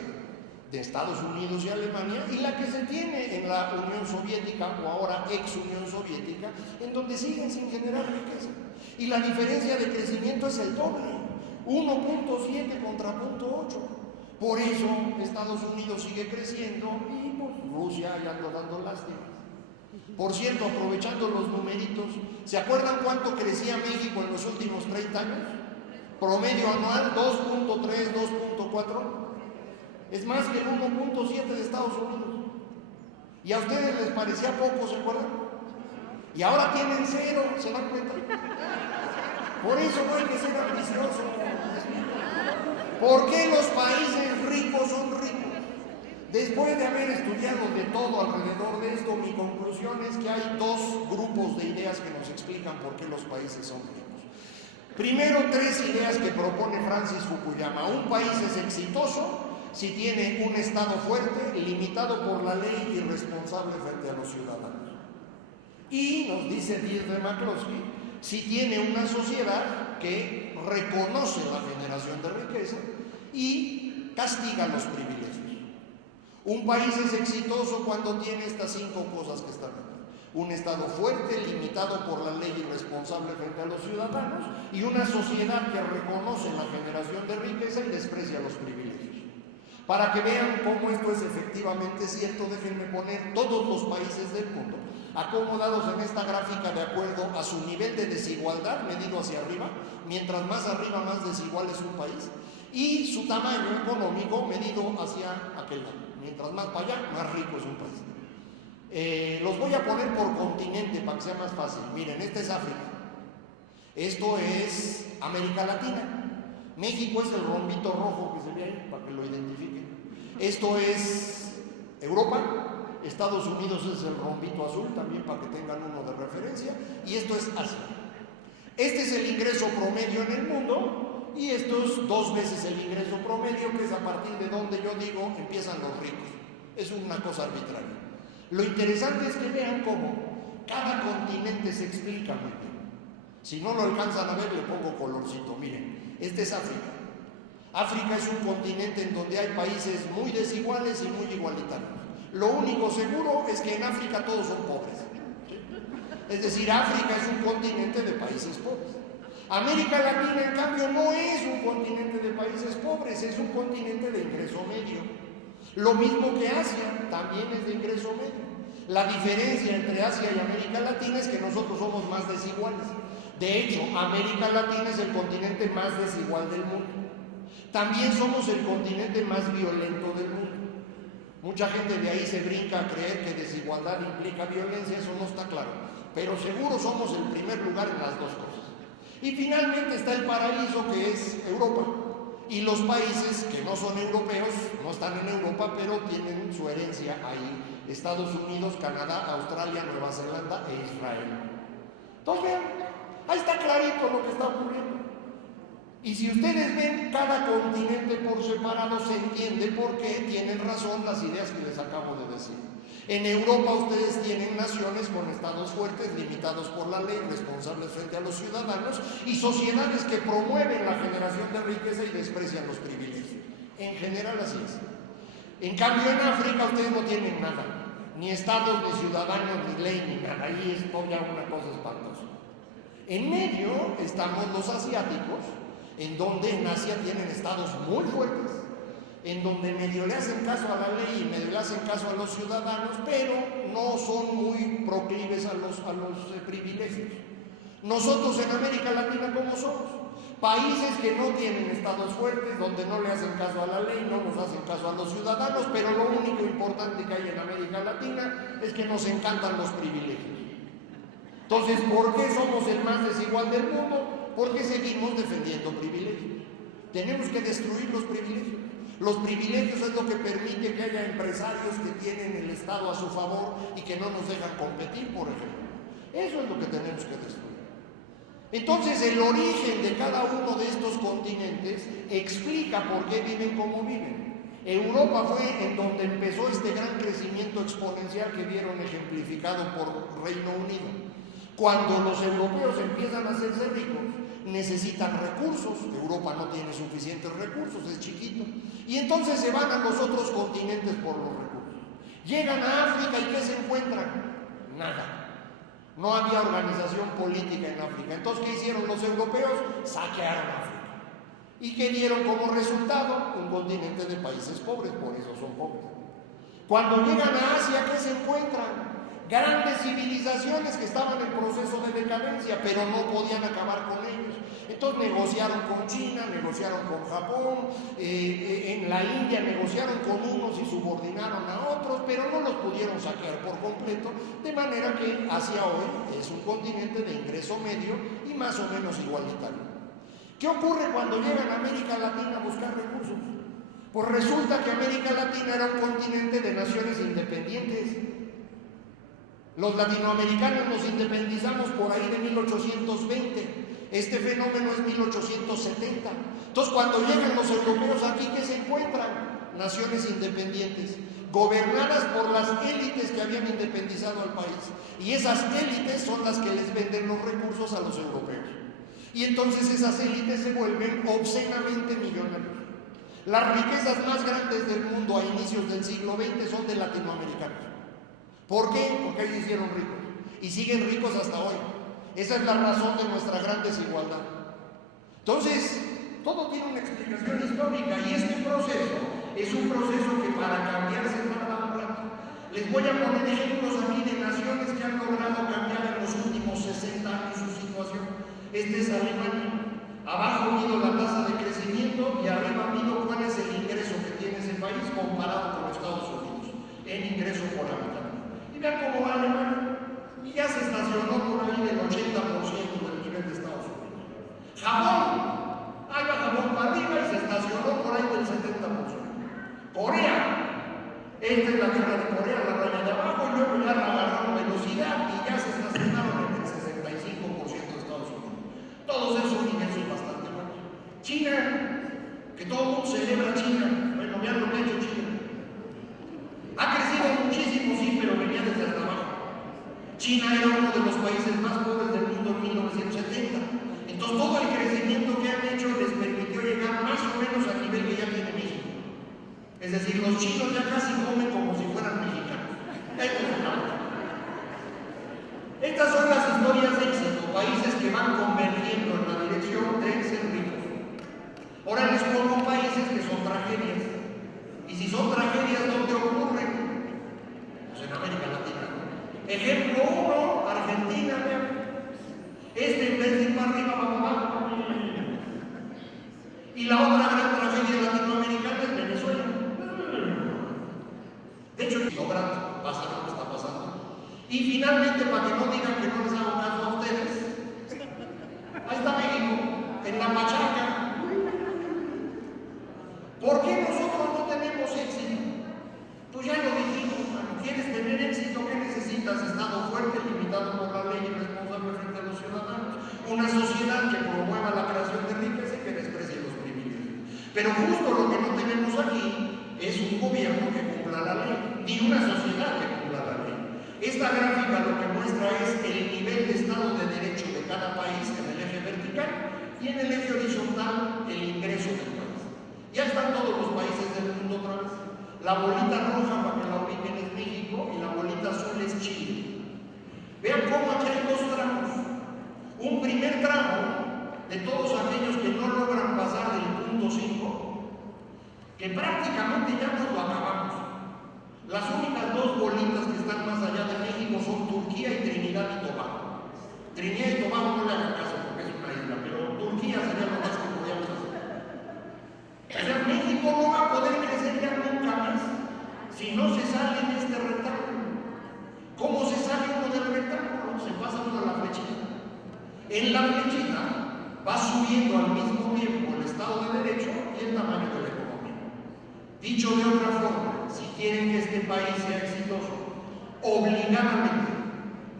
de Estados Unidos y Alemania y la que se tiene en la Unión Soviética o ahora ex Unión Soviética, en donde siguen sin generar riqueza. Y la diferencia de crecimiento es el doble. 1.7 contra 0.8. Por eso Estados Unidos sigue creciendo y pues, Rusia ya anda dando lástima. Por cierto, aprovechando los numeritos, ¿se acuerdan cuánto crecía México en los últimos 30 años? Promedio anual 2.3, 2.4. Es más que el 1.7 de Estados Unidos. ¿Y a ustedes les parecía poco, se acuerdan? Y ahora tienen 0, ¿se dan cuenta? Por eso no hay que ser ambicioso. ¿Por qué los países ricos son ricos? Después de haber estudiado de todo alrededor de esto, mi conclusión es que hay dos grupos de ideas que nos explican por qué los países son ricos. Primero, 3 ideas que propone Francis Fukuyama. Un país es exitoso si tiene un Estado fuerte, limitado por la ley y responsable frente a los ciudadanos. Y nos dice Deirdre McCloskey, si tiene una sociedad que reconoce la generación de riqueza y castiga los privilegios. Un país es exitoso cuando tiene estas 5 cosas que están aquí. Un Estado fuerte, limitado por la ley y responsable frente a los ciudadanos, y una sociedad que reconoce la generación de riqueza y desprecia los privilegios. Para que vean cómo esto es efectivamente cierto, déjenme poner todos los países del mundo acomodados en esta gráfica de acuerdo a su nivel de desigualdad medido hacia arriba. Mientras más arriba, más desigual es un país, y su tamaño económico medido hacia aquel lado. Mientras más para allá, más rico es un país. Los voy a poner por continente para que sea más fácil. Miren, este es África, esto es América Latina, México es el rombito rojo que se ve ahí para que lo identifiquen. Esto es Europa, Estados Unidos es el rombito azul también para que tengan uno de referencia, y esto es Asia. Este es el ingreso promedio en el mundo, y esto es 2 veces el ingreso promedio, que es a partir de donde yo digo empiezan los ricos. Es una cosa arbitraria. Lo interesante es que vean cómo cada continente se explica muy bien. Si no lo alcanzan a ver, le pongo colorcito. Miren, este es África. África es un continente en donde hay países muy desiguales y muy igualitarios. Lo único seguro es que en África todos son pobres. Es decir, África es un continente de países pobres. América Latina, en cambio, no es un continente de países pobres, es un continente de ingreso medio. Lo mismo que Asia, también es de ingreso medio. La diferencia entre Asia y América Latina es que nosotros somos más desiguales. De hecho, América Latina es el continente más desigual del mundo. También somos el continente más violento del mundo. Mucha gente de ahí se brinca a creer que desigualdad implica violencia, eso no está claro. Pero seguro somos el primer lugar en las dos cosas. Y finalmente está el paraíso, que es Europa. Y los países que no son europeos, no están en Europa, pero tienen su herencia ahí. Estados Unidos, Canadá, Australia, Nueva Zelanda e Israel. Entonces vean, ahí está clarito lo que está ocurriendo. Y si ustedes ven cada continente por separado, se entiende por qué tienen razón las ideas que les acabo de decir. En Europa ustedes tienen naciones con estados fuertes, limitados por la ley, responsables frente a los ciudadanos, y sociedades que promueven la generación de riqueza y desprecian los privilegios. En general así es. En cambio en África ustedes no tienen nada, ni estados, ni ciudadanos, ni ley, ni nada. Ahí es todavía una cosa espantosa. En medio estamos los asiáticos, en donde en Asia tienen estados muy fuertes, en donde medio le hacen caso a la ley y medio le hacen caso a los ciudadanos, pero no son muy proclives a los privilegios. Nosotros en América Latina, ¿cómo somos? Países que no tienen estados fuertes, donde no le hacen caso a la ley, no nos hacen caso a los ciudadanos, pero lo único importante que hay en América Latina es que nos encantan los privilegios. Entonces, ¿por qué somos el más desigual del mundo? Porque seguimos defendiendo privilegios. Tenemos que destruir los privilegios. Los privilegios es lo que permite que haya empresarios que tienen el Estado a su favor y que no nos dejan competir, por ejemplo. Eso es lo que tenemos que destruir. Entonces, el origen de cada uno de estos continentes explica por qué viven como viven. Europa fue en donde empezó este gran crecimiento exponencial que vieron ejemplificado por Reino Unido. Cuando los europeos empiezan a hacerse ricos, necesitan recursos. Europa no tiene suficientes recursos, es chiquito, y entonces se van a los otros continentes por los recursos. Llegan a África y ¿qué se encuentran? Nada. No había organización política en África. Entonces, ¿qué hicieron los europeos? Saquearon África. ¿Y qué dieron como resultado? Un continente de países pobres, por eso son pobres. Cuando llegan a Asia, ¿qué se encuentran? Grandes civilizaciones que estaban en proceso de decadencia, pero no podían acabar con ellos. Entonces negociaron con China, negociaron con Japón, en la India negociaron con unos y subordinaron a otros, pero no los pudieron saquear por completo, de manera que Asia hoy es un continente de ingreso medio y más o menos igualitario. ¿Qué ocurre cuando llegan a América Latina a buscar recursos? Pues resulta que América Latina era un continente de naciones independientes. Los latinoamericanos nos independizamos por ahí de 1820. Este fenómeno es 1870. Entonces, cuando llegan los europeos aquí, ¿qué se encuentran? Naciones independientes, gobernadas por las élites que habían independizado al país. Y esas élites son las que les venden los recursos a los europeos. Y entonces esas élites se vuelven obscenamente millonarios. Las riquezas más grandes del mundo a inicios del siglo XX son de latinoamericanos. ¿Por qué? Porque ellos hicieron ricos y siguen ricos hasta hoy. Esa es la razón de nuestra gran desigualdad. Entonces, todo tiene una explicación histórica y este proceso es un proceso que para cambiar se tarda un rato. Les voy a poner ejemplos aquí de naciones que han logrado cambiar en los últimos 60 años su situación. Este es Alemania. Abajo mido la tasa de crecimiento y arriba mido cuál es el ingreso que tiene ese país comparado con Estados Unidos, en ingreso por habitante. Y vean cómo va Alemania. Y ya se estacionó por ahí del 80% del nivel de Estados Unidos. Japón, ahí va Japón para arriba y se estacionó por ahí del 70%. Corea, esta es la guerra de Corea, la raya de abajo, y luego ya agarraron velocidad y ya se estacionaron en el 65% de Estados Unidos. Todos esos ingresos bastante buenos. China, que todo el mundo celebra China, bueno, vean lo que ha hecho China. Ha crecido muchísimo, sí, pero venía desde hasta abajo. China era uno de los países más pobres del mundo en 1970. Entonces todo el crecimiento que han hecho les permitió llegar más o menos al nivel que ya tiene México. Es decir, los chinos ya casi comen como si fueran mexicanos. Estas son las historias de éxito, países que van convergiendo en la dirección de ser ricos. Ahora les pongo países que son tragedias. Y si son tragedias, ¿dónde ocurren? Pues en América Latina. Ejemplo 1, Argentina, vean. En vez de ir para arriba, va para abajo. Y la otra gran tragedia latinoamericana es Venezuela. De hecho, logrando pasar lo que está pasando. Y finalmente, para que no digan que no les hago caso a ustedes, ahí está México, en la machaca. ¿Por qué nosotros no tenemos éxito? Pues ya lo dijimos, hermano. ¿Quieres tener éxito? ¿Qué necesitas? Estado fuerte, limitado por la ley y responsable frente a los ciudadanos. Una sociedad que promueva la creación de riqueza y que desprecie los privilegios. Pero justo lo que no tenemos aquí es un gobierno que cumpla la ley, ni una sociedad que cumpla la ley. Esta gráfica lo que muestra es el nivel de Estado de Derecho de cada país en el eje vertical y en el eje horizontal el ingreso del país. Ya están todos los países del mundo otra vez. La bolita roja, para que la ubiquen, es México y la bolita azul es Chile. Vean cómo aquí hay dos tramos. Un primer tramo de todos aquellos que no logran pasar del punto 5, que prácticamente ya nos lo acabamos. Las únicas dos bolitas que están más allá de México son Turquía y Trinidad y Tobago. Trinidad y Tobago no le hagan caso porque es una isla, pero Turquía sería lo más que podíamos hacer. O sea, México no va a poder crecer ya nunca más si no se sale de este rectángulo. ¿Cómo se sale uno del rectángulo? Se pasa uno a la flechita. En la flechita va subiendo al mismo tiempo el Estado de Derecho y el tamaño de la economía. Dicho de otra forma, si quieren que este país sea exitoso, obligadamente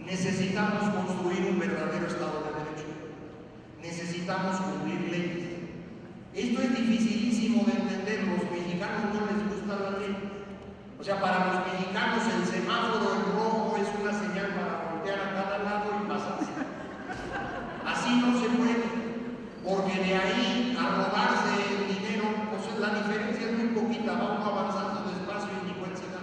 necesitamos construir un verdadero Estado de Derecho. Necesitamos cumplir leyes. Esto es dificilísimo de entender. Los mexicanos no les gusta la ley. O sea, para los mexicanos el semáforo en rojo es una señal para voltear a cada lado y pasarse. Así no se puede, porque de ahí a robarse el dinero, pues la diferencia es muy poquita, vamos avanzando despacio y ni cuenta se da.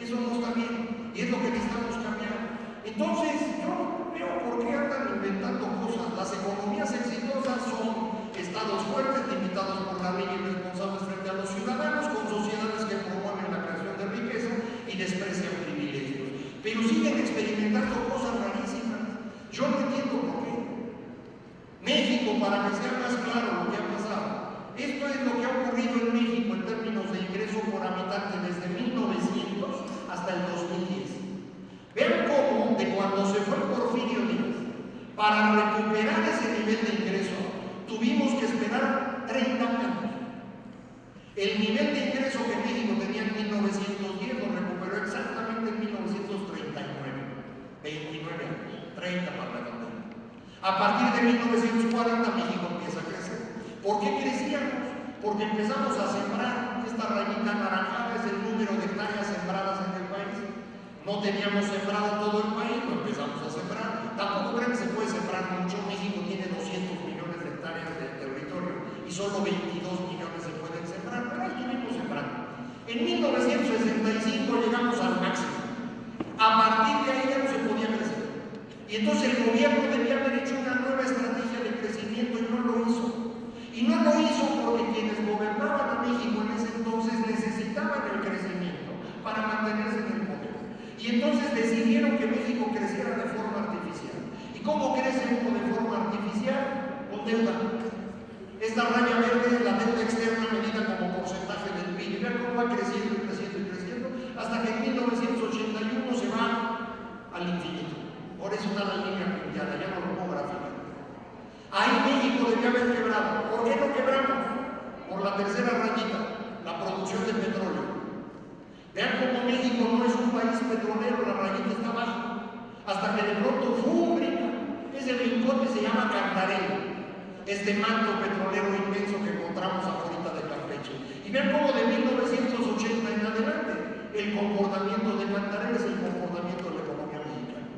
Eso no está bien, y es lo que necesitamos cambiar. Entonces, yo no veo por qué andan inventando cosas. Las economías exitosas son estados fuertes, limitados por la ley y responsables frente a los ciudadanos, con sociedades que promueven la creación de riqueza y desprecian privilegios. Pero siguen experimentando cosas rarísimas. Yo no entiendo por qué. México, para que sea más claro lo que ha pasado, esto es lo que ha ocurrido en México en términos de ingreso por habitante desde 1900 hasta el 2010. Vean cómo, de cuando se fue Porfirio Díaz, para recuperar ese nivel de ingreso, tuvimos que esperar 30 años. El nivel de ingreso que México tenía en 1910 lo recuperó exactamente en 1939. 29 años, 30 para la redondear. A partir de 1940 México empieza a crecer. ¿Por qué crecíamos? Porque empezamos a sembrar. Esta rayita anaranjada es el número de hectáreas sembradas en el país. No teníamos sembrado todo el país, lo empezamos a sembrar. Tampoco creen que se puede sembrar mucho. México tiene 200 millones de hectáreas de territorio y solo 22 millones se pueden sembrar, pero estuvimos sembrando. En 1965 llegamos al máximo. A partir de ahí ya no se podía crecer. Y entonces el gobierno debía haber hecho una nueva estrategia de crecimiento y no lo hizo. Y no lo hizo porque quienes gobernaban a México en ese entonces necesitaban el crecimiento para mantenerse en el poder. deuda. Esta raya verde es la deuda externa medida como porcentaje del PIB. Y vean cómo va creciendo y creciendo y creciendo, hasta que en 1981 se va al infinito. Por eso está la línea mundial, ya no lo puedo graficar. Ahí México debía haber quebrado. ¿Por qué no quebramos? Por la tercera rayita, la producción de petróleo. Vean cómo México no es un país petrolero, la rayita está abajo. Hasta que de pronto ¡fum! Brinca. Ese brincón que se llama Cantarell, este manto petrolero inmenso que encontramos afuera de Campeche. Y vean cómo de 1980 en adelante el comportamiento de Cantarell es el comportamiento de la economía mexicana.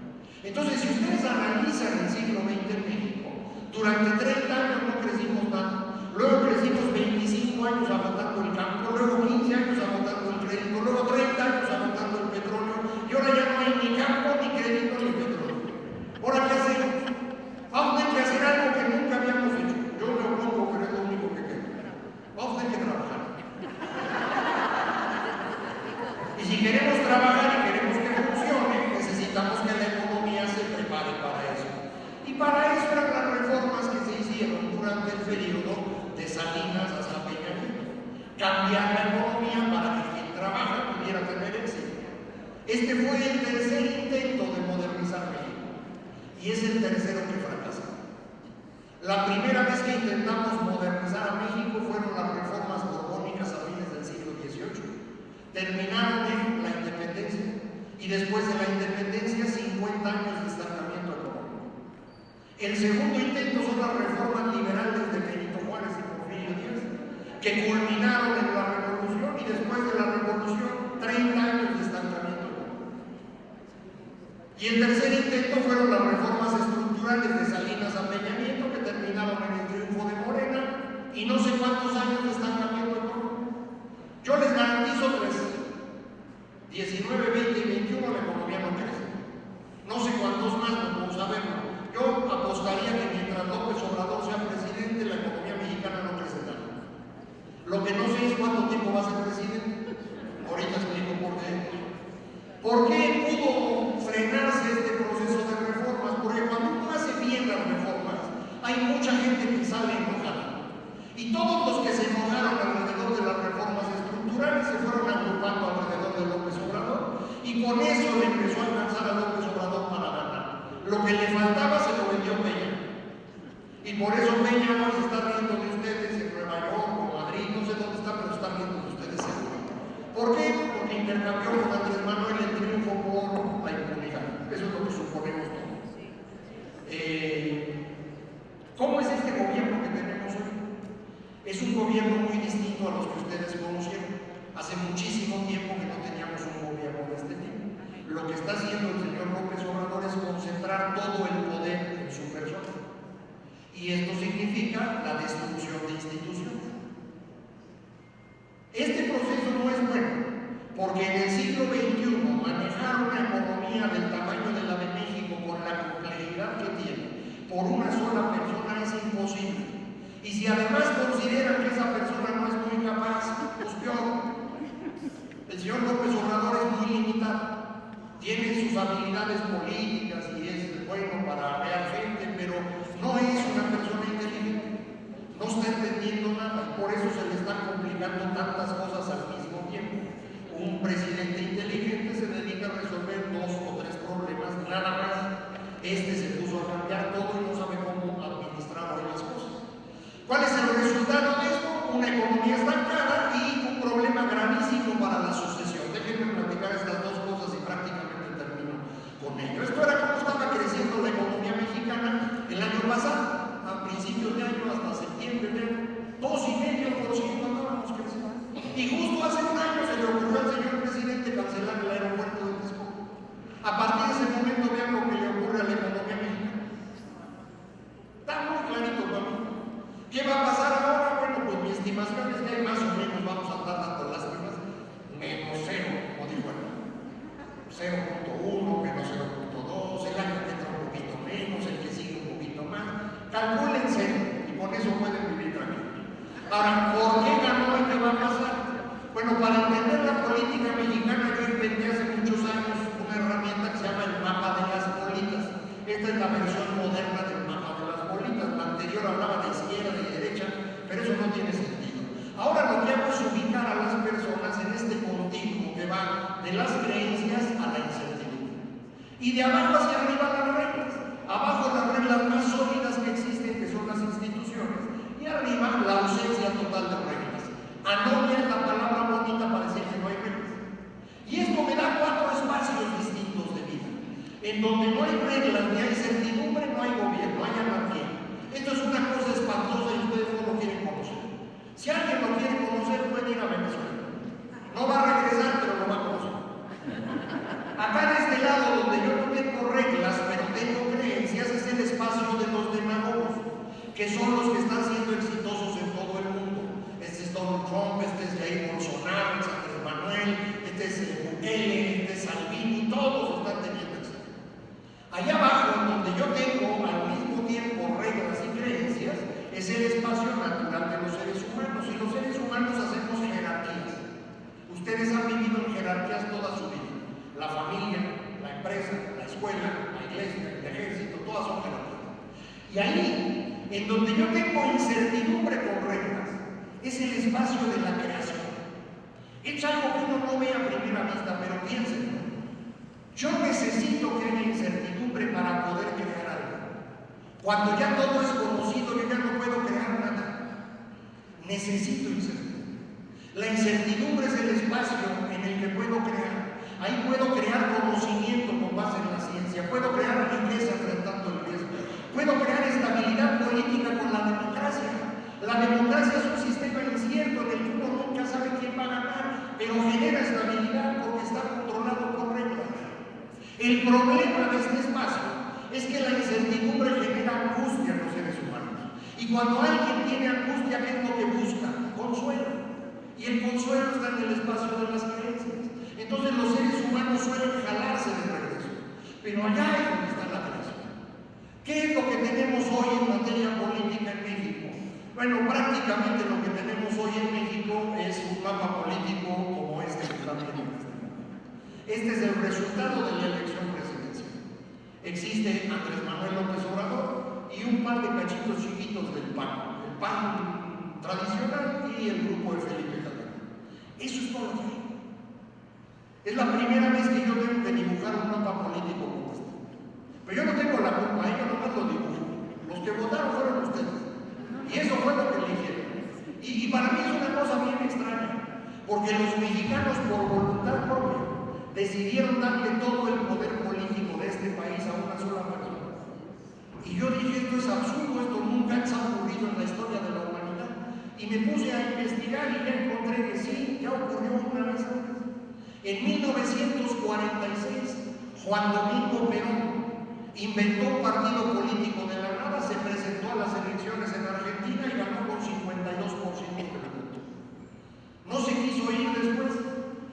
Entonces, si ustedes analizan el siglo XX en México, durante 30 años no crecimos nada, luego crecimos 25 años agotando el campo, luego 15 años agotando el crédito, luego 30 años agotando el petróleo, y ahora ya no hay ni campo, ni crédito, ni petróleo. ¿Ahora qué hacemos? Vamos a tener que hacer algo que nunca habíamos hecho. Yo me opongo, pero es lo único que queda. Vamos a tener que trabajar. Y si queremos trabajar y queremos que funcione, necesitamos que la economía se prepare para eso. Y para eso eran las reformas que se hicieron durante el periodo de Salinas hasta Peña Nieto. Cambiar la economía para que quien trabaja pudiera tener éxito. Este fue el tercer intento de modernizar México. Y es el tercero que fracasó. La primera vez que intentamos modernizar a México fueron las reformas borbónicas a fines del siglo XVIII. Terminaron en la independencia y después de la independencia 50 años de estancamiento económico. El segundo intento son las reformas liberales de Benito Juárez y Porfirio Díaz, que culminaron en la revolución y después de la revolución 30 años de estancamiento económico. Y el tercer intento fueron las reformas estructurales de Salinas a Peña Nieto, que terminaron en el triunfo de Morena y no sé cuántos años de estancamiento económico. Yo les garantizo 19, 20 y 21 la economía no crece. No sé cuántos más, no puedo saberlo. Yo apostaría que mientras López Obrador sea presidente, la economía mexicana no crece tanto. Lo que no sé es cuánto tiempo va a ser presidente. Ahorita explico por qué. ¿Por qué pudo frenarse este proceso de reformas? Porque cuando uno hace bien las reformas, hay mucha gente que sale enojada. Y todos los que se enojaron alrededor de las reformas estructurales se fueron agrupando alrededor de López Obrador. Y con eso le empezó a alcanzar a López Obrador para ganar. Lo que le faltaba se lo vendió Peña. Y por eso Peña hoy se está riendo de ustedes en Nueva York o Madrid, no sé dónde está, pero está riendo de ustedes seguro. ¿Por qué? Porque intercambió con Andrés Manuel el triunfo por la impunidad. Eso es lo que suponemos todos. ¿Cómo es este gobierno que tenemos hoy? Es un gobierno muy distinto a los que ustedes conocieron. Hace muchísimo tiempo que no teníamos un gobierno de este tipo. Lo que está haciendo el señor López Obrador es concentrar todo el poder en su persona. Y esto significa la destrucción de instituciones. Este proceso no es bueno, porque en el siglo XXI manejar una economía del tamaño de la de México con la complejidad que tiene por una sola persona es imposible. Y si además consideran que esa persona no es muy capaz, pues peor. El señor López Obrador es muy limitado. Tiene sus habilidades políticas y es bueno para ver gente, pero no es una persona inteligente. No está entendiendo nada y por eso se le están complicando tantas cosas al mismo tiempo. Un presidente inteligente se dedica a resolver 2 o 3 problemas, nada más. Este se puso a cambiar todo y no sabe cómo administrar hoy las cosas. ¿Cuál es el resultado de esto? Una economía estancada y un problema gravísimo para la sucesión. Déjenme platicar estas dos cosas y prácticamente termino con ello. Esto era cómo estaba creciendo la economía mexicana el año pasado, a principios de año hasta septiembre, 2,5% andábamos creciendo. Y justo hace un año se le ocurrió al señor presidente cancelar el aeropuerto de Texcoco. A partir de ese momento vean lo que le ocurre a la economía mexicana. Está muy clarito para mí. ¿Qué va a pasar ahora? Bueno, pues mi estimación es que hay más o menos vamos a estar dando lástimas, menos 0, como dijo él. 0.1, menos 0.2, el año que entra un poquito menos, el que sigue un poquito más. Calculen 0 y con eso pueden vivir tranquilos. Ahora, ¿por qué ganó y qué va a pasar? Bueno, para entender la política mexicana yo inventé hace muchos años una herramienta que se llama el mapa de las bolitas. Esta es la versión moderna del mapa de las bolitas. La anterior hablaba de de abajo hacia arriba las reglas. Abajo las reglas más sólidas que existen, que son las instituciones, y arriba la ausencia total de reglas. Anomia es la palabra bonita para decir que no hay reglas. Y esto me da 4 espacios distintos de vida, en donde no hay reglas, ni hay certidumbre, no hay gobierno, hay anarquía. Esto es una cosa espantosa y ustedes no lo quieren conocer. Si alguien lo quiere conocer, puede ir a Venezuela. No va a regresar, pero lo va a conocer. Acá de este lado, donde yo no tengo reglas, pero tengo creencias, es el espacio de los demagogos, que son los que están siendo exitosos en todo el mundo. Este es Donald Trump, este es Jair Bolsonaro, este es Andrés Manuel, este es Bukele, este es Salvini, todos están teniendo éxito. Allá abajo, en donde yo tengo al mismo tiempo reglas y creencias, es el espacio natural de los seres humanos, y los seres humanos hacemos jerarquías. Ustedes han vivido en jerarquías toda su vida. La familia, la empresa, la escuela, la iglesia, el ejército, todas son jerarquías. Y ahí, en donde yo tengo incertidumbre con reglas, es el espacio de la creación. Es algo que uno no ve a primera vista, pero piénsenlo. Yo necesito que haya incertidumbre para poder crear algo. Cuando ya todo es conocido, yo ya no puedo crear nada. Necesito incertidumbre. La incertidumbre es el espacio en el que puedo crear. Ahí puedo crear conocimiento con base en la ciencia, puedo crear riqueza enfrentando el riesgo, puedo crear estabilidad política con la democracia. La democracia es un sistema incierto en el que uno nunca sabe quién va a ganar, pero genera estabilidad porque está controlado por reglas. El problema de este espacio es que la incertidumbre genera angustia en los seres humanos. Y cuando alguien tiene angustia, ¿qué es lo que busca? Consuelo. Y el consuelo está en el espacio de las creencias. Entonces los seres humanos suelen jalarse de regreso, pero allá es donde está la creación. ¿Qué es lo que tenemos hoy en materia política en México? Bueno, prácticamente lo que tenemos hoy en México es un mapa político como este que están viendo en este momento. Este es el resultado de la elección presidencial. Existe Andrés Manuel López Obrador y un par de cachitos chiquitos del PAN, el PAN tradicional y el grupo de Felipe Calderón. Eso es todo lo que hay. Es la primera vez que yo tengo que dibujar un mapa político como este. Pero yo no tengo la culpa, yo nomás lo dibujo. Los que votaron fueron ustedes. Y eso fue lo que eligieron. Y para mí es una cosa bien extraña, porque los mexicanos por voluntad propia decidieron darle todo el poder político de este país a una sola persona. Y yo dije, esto es absurdo, esto nunca se ha ocurrido en la historia de la humanidad. Y me puse a investigar y ya encontré que sí, ya ocurrió una vez antes. En 1946, Juan Domingo Perón inventó un partido político de la nada, se presentó a las elecciones en Argentina y ganó con 52% del voto. No se quiso ir después.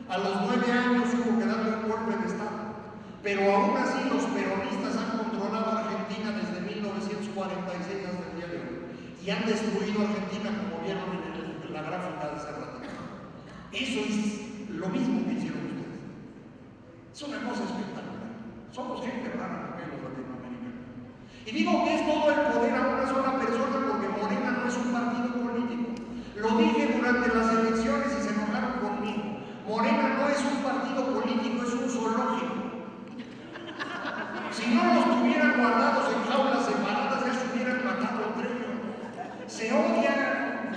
A los 9 años hubo que darle un golpe de Estado. Pero aún así los peronistas han controlado Argentina desde 1946 hasta el día de hoy. Y han destruido Argentina, como vieron en la gráfica de hace rato. Eso es lo mismo que hicieron ustedes. Es una cosa espectacular. Somos gente rara porque los latinoamericanos. Y digo que es todo el poder a una sola persona porque Morena no es un partido político. Lo dije durante las elecciones y se enojaron conmigo. Morena no es un partido político, es un zoológico. Si no los tuvieran guardados en jaulas separadas, ya se hubieran matado entre ellos. Se odian.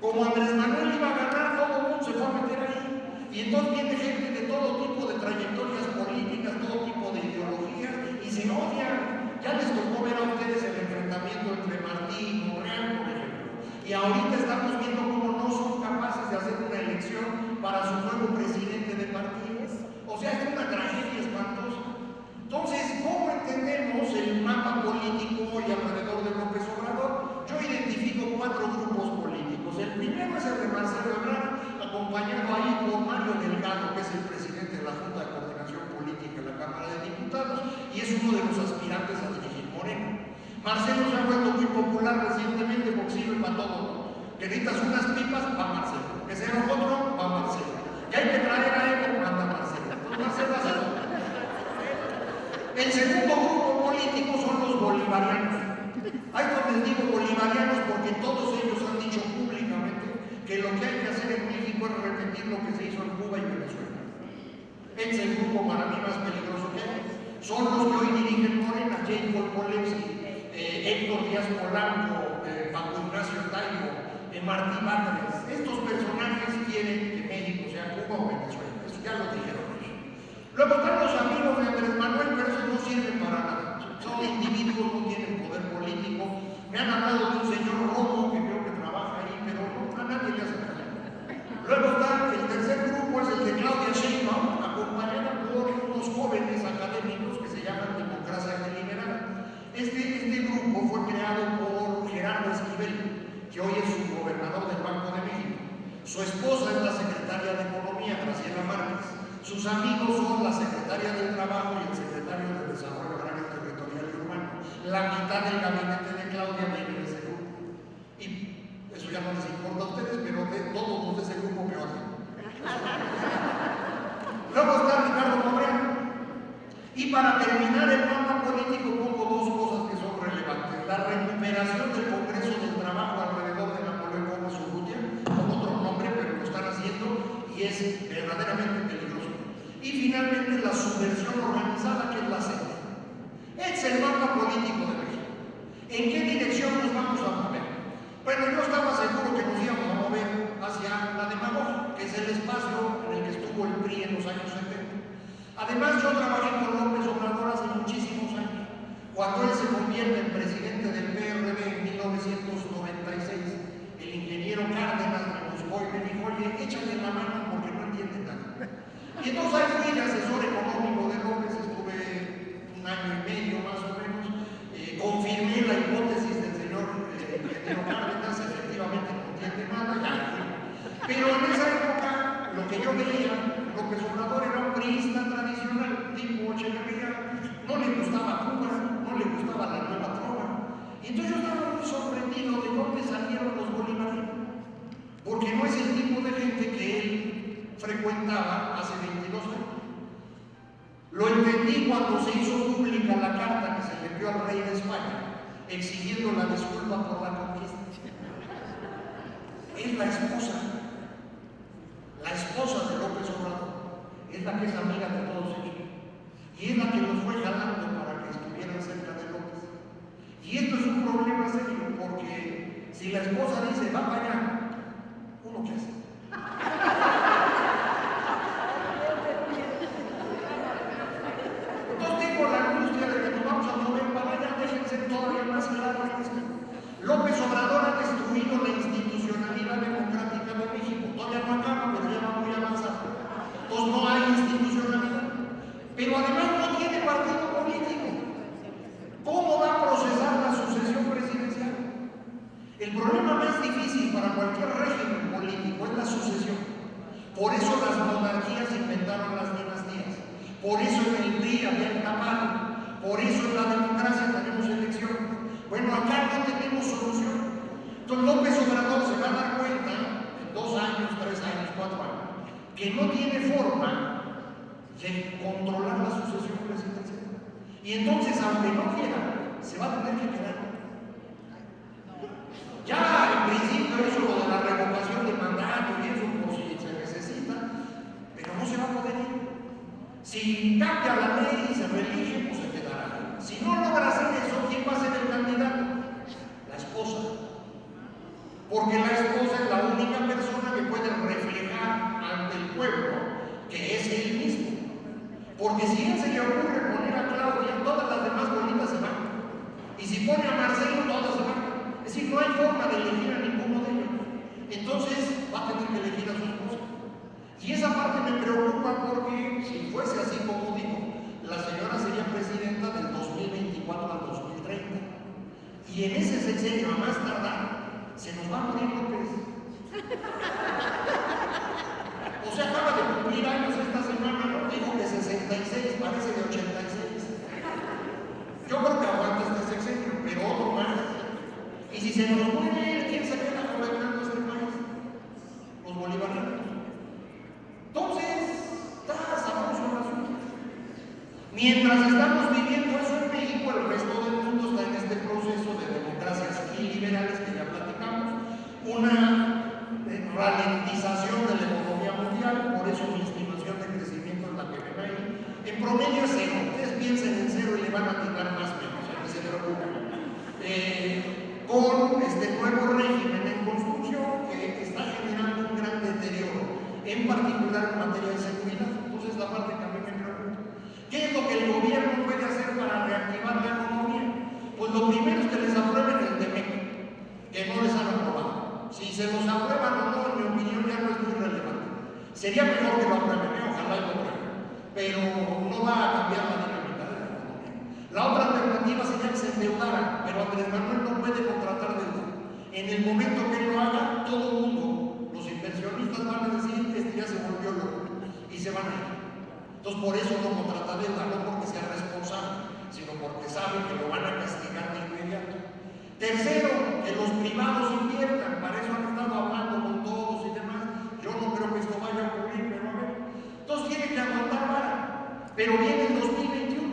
Como Andrés Manuel iba a ganar, todo el mundo se fue a meter ahí. Y entonces viene gente de todo tipo de trayectorias políticas, todo tipo de ideologías, y se odian. Ya les tocó ver a ustedes el enfrentamiento entre Martí y Monreal, por ejemplo. Y ahorita estamos viendo cómo no son capaces de hacer una elección para su nuevo presidente de partido. O sea, es una tragedia espantosa. Entonces, ¿cómo entendemos el mapa político y alrededor de López Obrador? Yo identifico 4 grupos políticos. El primero es el de Marcelo Ebrard, acompañado ahí por Mario Delgado, que es el presidente de la Junta de Coordinación Política de la Cámara de Diputados y es uno de los aspirantes a dirigir Morena. Marcelo se ha vuelto muy popular recientemente porque sirve para todo, ¿no? Que necesitas unas pipas, va Marcelo. Que se enojó otro, va Marcelo. Que hay que traer a Evo, manda Marcelo. Entonces Marcelo hace todo. El segundo grupo político son los bolivarianos. A estos les digo bolivarianos porque todos ellos han dicho públicamente que lo que hay que hacer en México es repetir lo que se hizo en Cuba y Venezuela. Es el grupo para mí más peligroso que hay. Son los que hoy dirigen Morena, Jacob Polensky, Héctor Díaz Polanco, Paco Ignacio Taibo, Martí Batres. Estos personajes quieren que México sea Cuba o Venezuela, eso ya lo dijeron ellos. Luego están los amigos de Andrés Manuel, pero esos no sirven para nada. Son individuos, no tienen poder político. Me han hablado de un señor Romo, que creo que trabaja ahí, pero no, a nadie le hace caso. Luego está el tercer grupo, es el de Claudia Sheinbaum, acompañada por unos jóvenes académicos que se llaman Democracia Deliberada. Este grupo fue creado por Gerardo Esquivel, que hoy es subgobernador del Banco de México. Su esposa es la secretaria de Economía, Graciela Márquez. Sus amigos son la secretaria del Trabajo y el secretario de Desarrollo Agrario, Territorial y Urbano. La mitad del gabinete de Claudia viene de ese grupo. Y eso ya no les importa a ustedes, pero de todos los de ese grupo me odian. Luego está Ricardo Monreal. Y para terminar el mapa político pongo dos cosas que son relevantes. La recuperación del Congreso del Trabajo alrededor de Napoleón Gómez Urrutia, con otro nombre, pero lo están haciendo y es verdaderamente peligroso. Y finalmente la subversión organizada, que es la CENTE. Es el mapa político de México. ¿En qué dirección nos vamos a mover? Bueno, yo estaba seguro que nos íbamos a mover hacia la demagogia, que es el espacio en el que estuvo el PRI en los años 70. Además, yo trabajé con López Obrador hace muchísimos años. Cuando él se convierte en presidente del PRD en 1996, el ingeniero Cárdenas me buscó y me dijo: oye, échale la mano porque no entiende nada. Y entonces ahí fui de asesor económico de López, estuve un año y medio más o menos, confirmé la hipótesis del señor ingeniero Cárdenas, efectivamente no entiende nada, ya fui. Pero en esa época, lo que yo veía, López Obrador era un priista tradicional, tipo Echeverría, no le gustaba Cuba, no le gustaba la nueva trova. Y entonces yo estaba muy sorprendido de dónde salieron los bolivarianos, porque no es el tipo de gente que él frecuentaba hace 22 años. Lo entendí cuando se hizo pública la carta que se le envió al rey de España, exigiendo la disculpa por la conquista. Es la esposa de López Obrador, es la que es amiga de todos ellos, y es la que los fue jalando para que estuvieran cerca de López. Y esto es un problema serio, porque si la esposa dice va para allá, ¿uno qué hace? Entonces tengo la angustia de que nos vamos a mover para allá. Déjense todavía más claro esto. López Obrador ha destruido la institucionalidad democrática de México. Todavía no acaba, pero ya va muy avanzado. Entonces no hay institucionalidad. Pero además no tiene partido político. ¿Cómo va a procesar la sucesión presidencial? El problema más difícil para cualquier régimen político es la sucesión. Por eso las monarquías inventaron las dinastías. Por eso en el PRI había tapado. Por eso en la democracia tenemos elecciones. Bueno, acá no tenemos solución. Entonces López Obrador se va a dar cuenta en 2 años, 3 años, 4 años, que no tiene forma de controlar la sucesión presidencial. Y entonces, aunque no quiera, se va a tener que quedar. Ya en principio hizo lo de la revocación de mandato y eso por si se necesita, pero no se va a poder ir. Si cambia la ley y se reelige, pues se quedará. Si no logra hacer eso, ¿quién va a ser el candidato? La esposa. Porque la esposa es la única persona que puede reflejar ante el pueblo que es él mismo. Porque si él se le ocurre poner a Claudia, todas las demás bolitas se van. Y si pone a Marcelo, todas se van. Es decir, no hay forma de elegir a ninguno de ellos. Entonces va a tener que elegir a su esposa. Y esa parte me preocupa porque si fuese así como digo, la señora sería presidenta del 2024 al 2030. Y en ese sexenio, a más tardar, se nos va a morir López. O sea, acaba de cumplir años esta semana, ¿no? Dijo que 66, parece de 86. Yo creo que aguanta este sexenio, pero otro más. Y si se nos muere, ¿quién se queda gobernando este país? Los bolivarianos. Entonces, está sabroso el asunto. Mientras estamos viviendo eso en México, el resto del mundo está en este proceso de democracias iliberales que ya este nuevo régimen en construcción que está generando un gran deterioro, en particular en materia de seguridad. Entonces, la parte que a mí me pregunta, ¿qué es lo que el gobierno puede hacer para reactivar la economía? Pues lo primero es que les aprueben el TEMEC, que no les han aprobado. Si se los aprueban o no, en mi opinión, ya no es muy relevante. Sería mejor que lo aprueben, ojalá lo aprueben, pero no va a cambiar la dinámica de la economía. La otra alternativa sería que se endeudaran, pero Andrés Manuel no puede contratar deuda. En el momento que lo haga, todo el mundo, los inversionistas van a decir, este ya se volvió loco, y se van a ir. Entonces, por eso no contrata deuda, no porque sea responsable, sino porque sabe que lo van a castigar de inmediato. Tercero, que los privados inviertan, para eso han estado hablando con todos y demás. Yo no creo que esto vaya a ocurrir, pero a ver. Entonces tiene que aguantar vara, pero viene el 2021,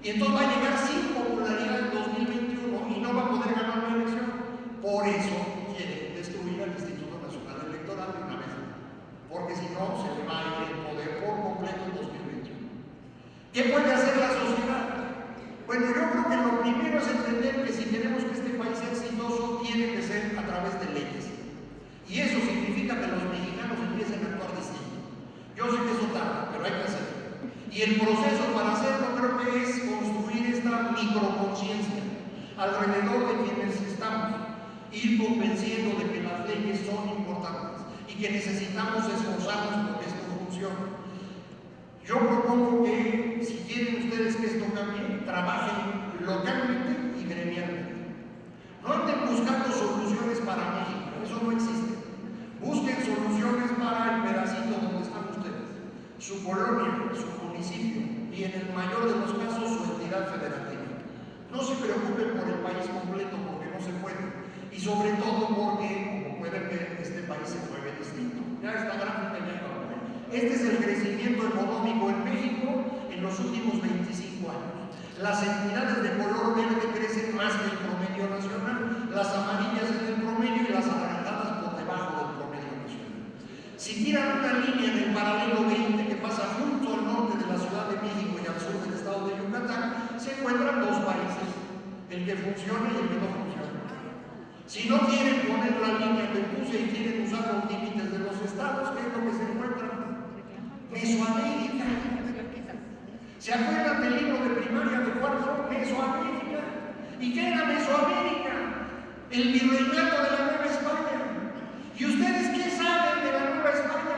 y entonces va a llegar sin popularidad en 2021 y no va a poder ganar la elección. Por eso quiere destruir al Instituto Nacional Electoral de una vez, porque si no, se le va a ir el poder por completo en 2021. ¿Qué puede hacer la sociedad? Bueno, yo creo que lo primero es entender que si queremos que este país sea exitoso, tiene que ser a través de leyes. Y eso significa que los mexicanos empiecen a actuar distinto. Yo sé que eso tarda, pero hay que hacerlo. Y el proceso para hacerlo creo que es construir esta microconciencia alrededor de quienes estamos. Ir convenciendo de que las leyes son importantes y que necesitamos esforzarnos porque esto funcione. Yo propongo que, si quieren ustedes que esto cambie, trabajen localmente y gremialmente. No anden buscando soluciones para México, eso no existe. Busquen soluciones para el pedacito donde están ustedes, su colonia, su municipio y, en el mayor de los casos, su entidad federativa. No se preocupen por el país completo porque no se puede. Y sobre todo porque, como pueden ver, este país se mueve distinto. Ya esta gráfica ya no. Este es el crecimiento económico en México en los últimos 25 años. Las entidades de color verde crecen más que el promedio nacional, las amarillas en el promedio y las anaranjadas por debajo del promedio nacional. Si tiran una línea en el paralelo 20 que pasa junto al norte de la Ciudad de México y al sur del estado de Yucatán, se encuentran dos países, el que funciona y el que no funciona. Si no quieren poner la línea que puse y quieren usar los límites de los estados, ¿qué es lo que se encuentran? Mesoamérica. ¿Se acuerdan del libro de primaria de cuarto? Mesoamérica. ¿Y qué era Mesoamérica? El virreinato de la Nueva España. ¿Y ustedes qué saben de la Nueva España?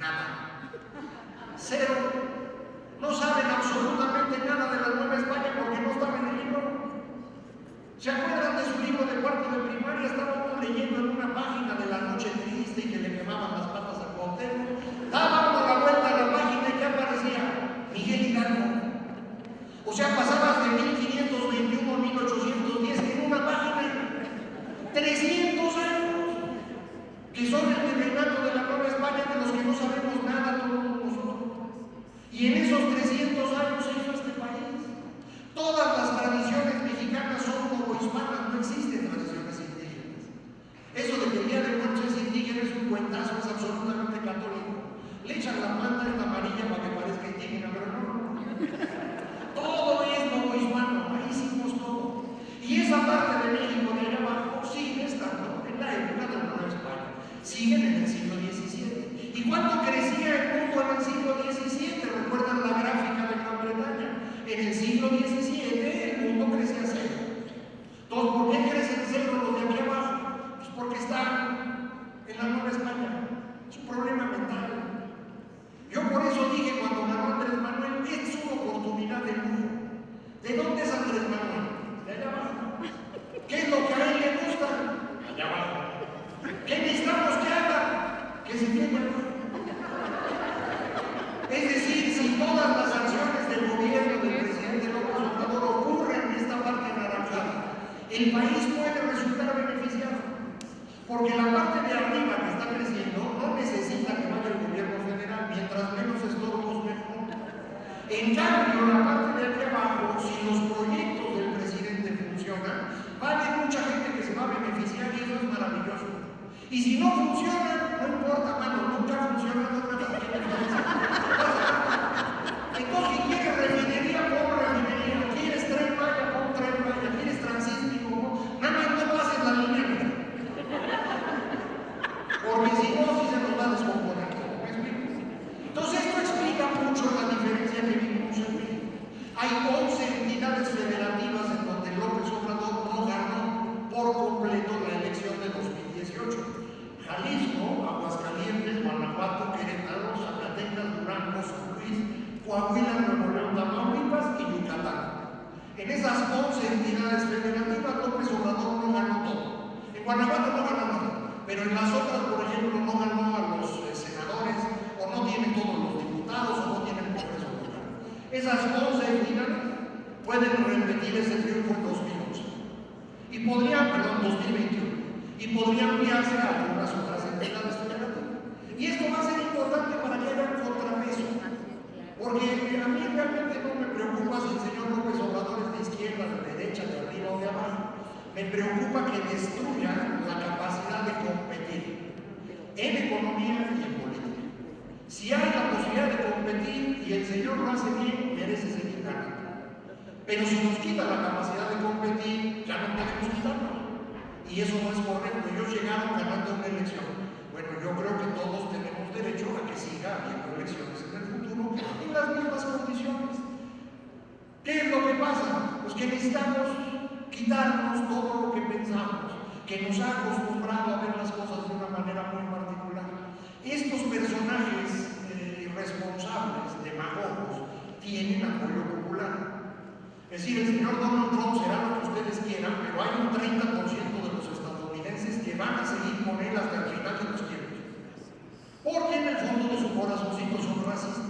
Nada. Cero. No saben absolutamente nada de la Nueva España porque no estaba en el libro. ¿Se acuerdan de su libro de cuarto de primaria? Estaba uno leyendo en una página de La Noche Triste y que le quemaban las patas a Cuauhtémoc. Dábamos la vuelta a la página y ¿qué aparecía? Miguel Hidalgo. O sea, pasabas de 1521 a 1810 en una página. 300 años. Que son el virreinato de la Nueva España, de los que no sabemos nada todos nosotros. Y en esos 300 años se hizo este país. Todas las tradiciones mexicanas son hispanas, no existen tradiciones indígenas. Eso de que el Día de Muertos es indígena es un cuentazo, es absolutamente católico. Le echan la planta esta amarilla para que parezca indígena, pero no. Todo es novohispano, ahí hicimos todo. Y esa parte de México de allá abajo sigue estando en la época de la Nueva España. Siguen en el siglo XVII. ¿Y cuánto crecía el mundo en el siglo XVII? ¿Recuerdan la gráfica de Gran Bretaña? En el siglo XVII el mundo crecía cero. Entonces, ¿por qué crecen cero los de aquí abajo? Pues porque están en la Nueva España. Es un problema mental. Yo por eso dije cuando ganó Andrés Manuel, es una oportunidad de lujo. ¿De dónde es Andrés Manuel? De allá abajo. ¿Qué es lo que a él le gusta? Allá abajo. ¿Qué necesitamos que haga? Que se quede abajo. Es decir, si todas las acciones del gobierno del presidente López Obrador ocurren en esta parte anaranjada, el país puede resultar beneficiado. Porque la parte de arriba que está creciendo no necesita que vaya el gobierno federal, mientras menos estorbos mejor. En cambio, la parte de aquí abajo, si los proyectos del presidente funcionan, va a haber mucha gente que se va a beneficiar y eso es maravilloso. Y si no funciona, no importa, mano, nunca ha funcionado nada. Entonces, si quieres refinería, pon refinería. ¿Quieres tren Maya? Pon tren Maya. ¿Quieres transísmico? Nada más no pasa Coahuila, Nuevo León, Tamaulipas y Yucatán. En esas 11 entidades federativas López Obrador no ganó todo. En Guanajuato no ganó nada, pero en las otras, por ejemplo, no ganó a los senadores, o no tiene todos los diputados, o no tiene el Congreso local. Esas 11 entidades pueden repetir ese triunfo en 2011. Y podría, perdón, 2021. Y podría ampliarse a algunas otras entidades federativas. Y esto va a ser importante para que haya un contrapeso. Porque a mí realmente no me preocupa si el señor López Obrador es de izquierda, de derecha, de arriba o de abajo. Me preocupa que destruya la capacidad de competir en economía y en política. Si hay la posibilidad de competir y el señor lo hace bien, merece seguir ganando. Pero si nos quita la capacidad de competir, ya no podemos quitarlo. Y eso no es correcto. Ellos llegaron ganando una elección. Bueno, yo creo que todos tenemos derecho a que siga habiendo elecciones en el futuro en las mismas condiciones. ¿Qué es lo que pasa? Pues que necesitamos quitarnos todo lo que pensamos, que nos ha acostumbrado a ver las cosas de una manera muy particular. Estos personajes irresponsables, demagogos, tienen apoyo popular. Es decir, el señor Donald Trump será lo que ustedes quieran, pero hay un 30% de los estadounidenses que van a seguir con él hasta el final de los tiempos. Porque en el fondo de su corazoncito son racistas.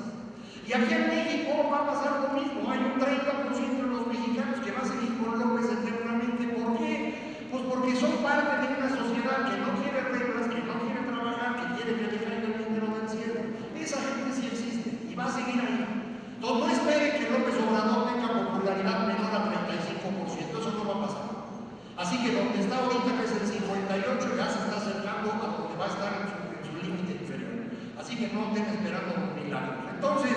Y aquí en México va a pasar lo mismo. Hay un 30% de los mexicanos que va a seguir con López eternamente. ¿Por qué? Pues porque son parte de una sociedad que no quiere reglas, que no quiere trabajar, que quiere que le caiga el dinero del cielo. Esa gente sí existe y va a seguir ahí. Entonces no espere que López Obrador tenga popularidad menor a 35%, eso no va a pasar. Así que donde está ahorita, que es el 58, ya se está acercando a donde va a estar en su límite inferior. Así que no estén esperando un milagro. Entonces,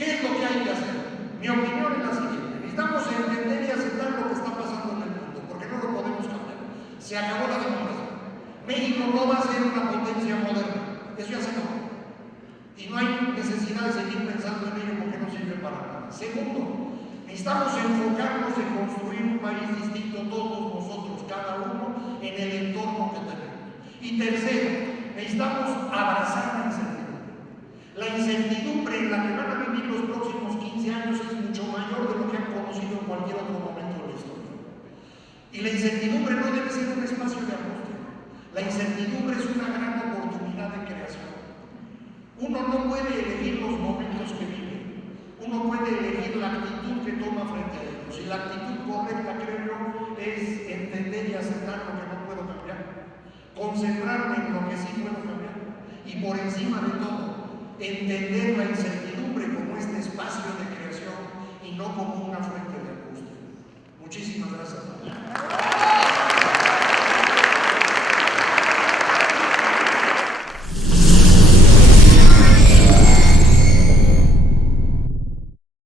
¿qué es lo que hay que hacer? Mi opinión es la siguiente: necesitamos entender y aceptar lo que está pasando en el mundo, porque no lo podemos cambiar. Se acabó la democracia. México no va a ser una potencia moderna, eso ya se acabó. Y no hay necesidad de seguir pensando en ello porque no sirve para nada. Segundo, necesitamos enfocarnos en construir un país distinto todos nosotros, cada uno, en el entorno que tenemos. Y tercero, necesitamos abrazar la incertidumbre. La incertidumbre en la que van a vivir los próximos 15 años es mucho mayor de lo que han conocido en cualquier otro momento de la historia. Y la incertidumbre no debe ser un espacio de angustia. La incertidumbre es una gran oportunidad de creación. Uno no puede elegir los momentos que vive, uno puede elegir la actitud que toma frente a ellos. Y la actitud correcta, creo yo, es entender y aceptar lo que no puedo cambiar, concentrarme en lo que sí puedo cambiar, y por encima de todo, entender la incertidumbre como este espacio de creación y no como una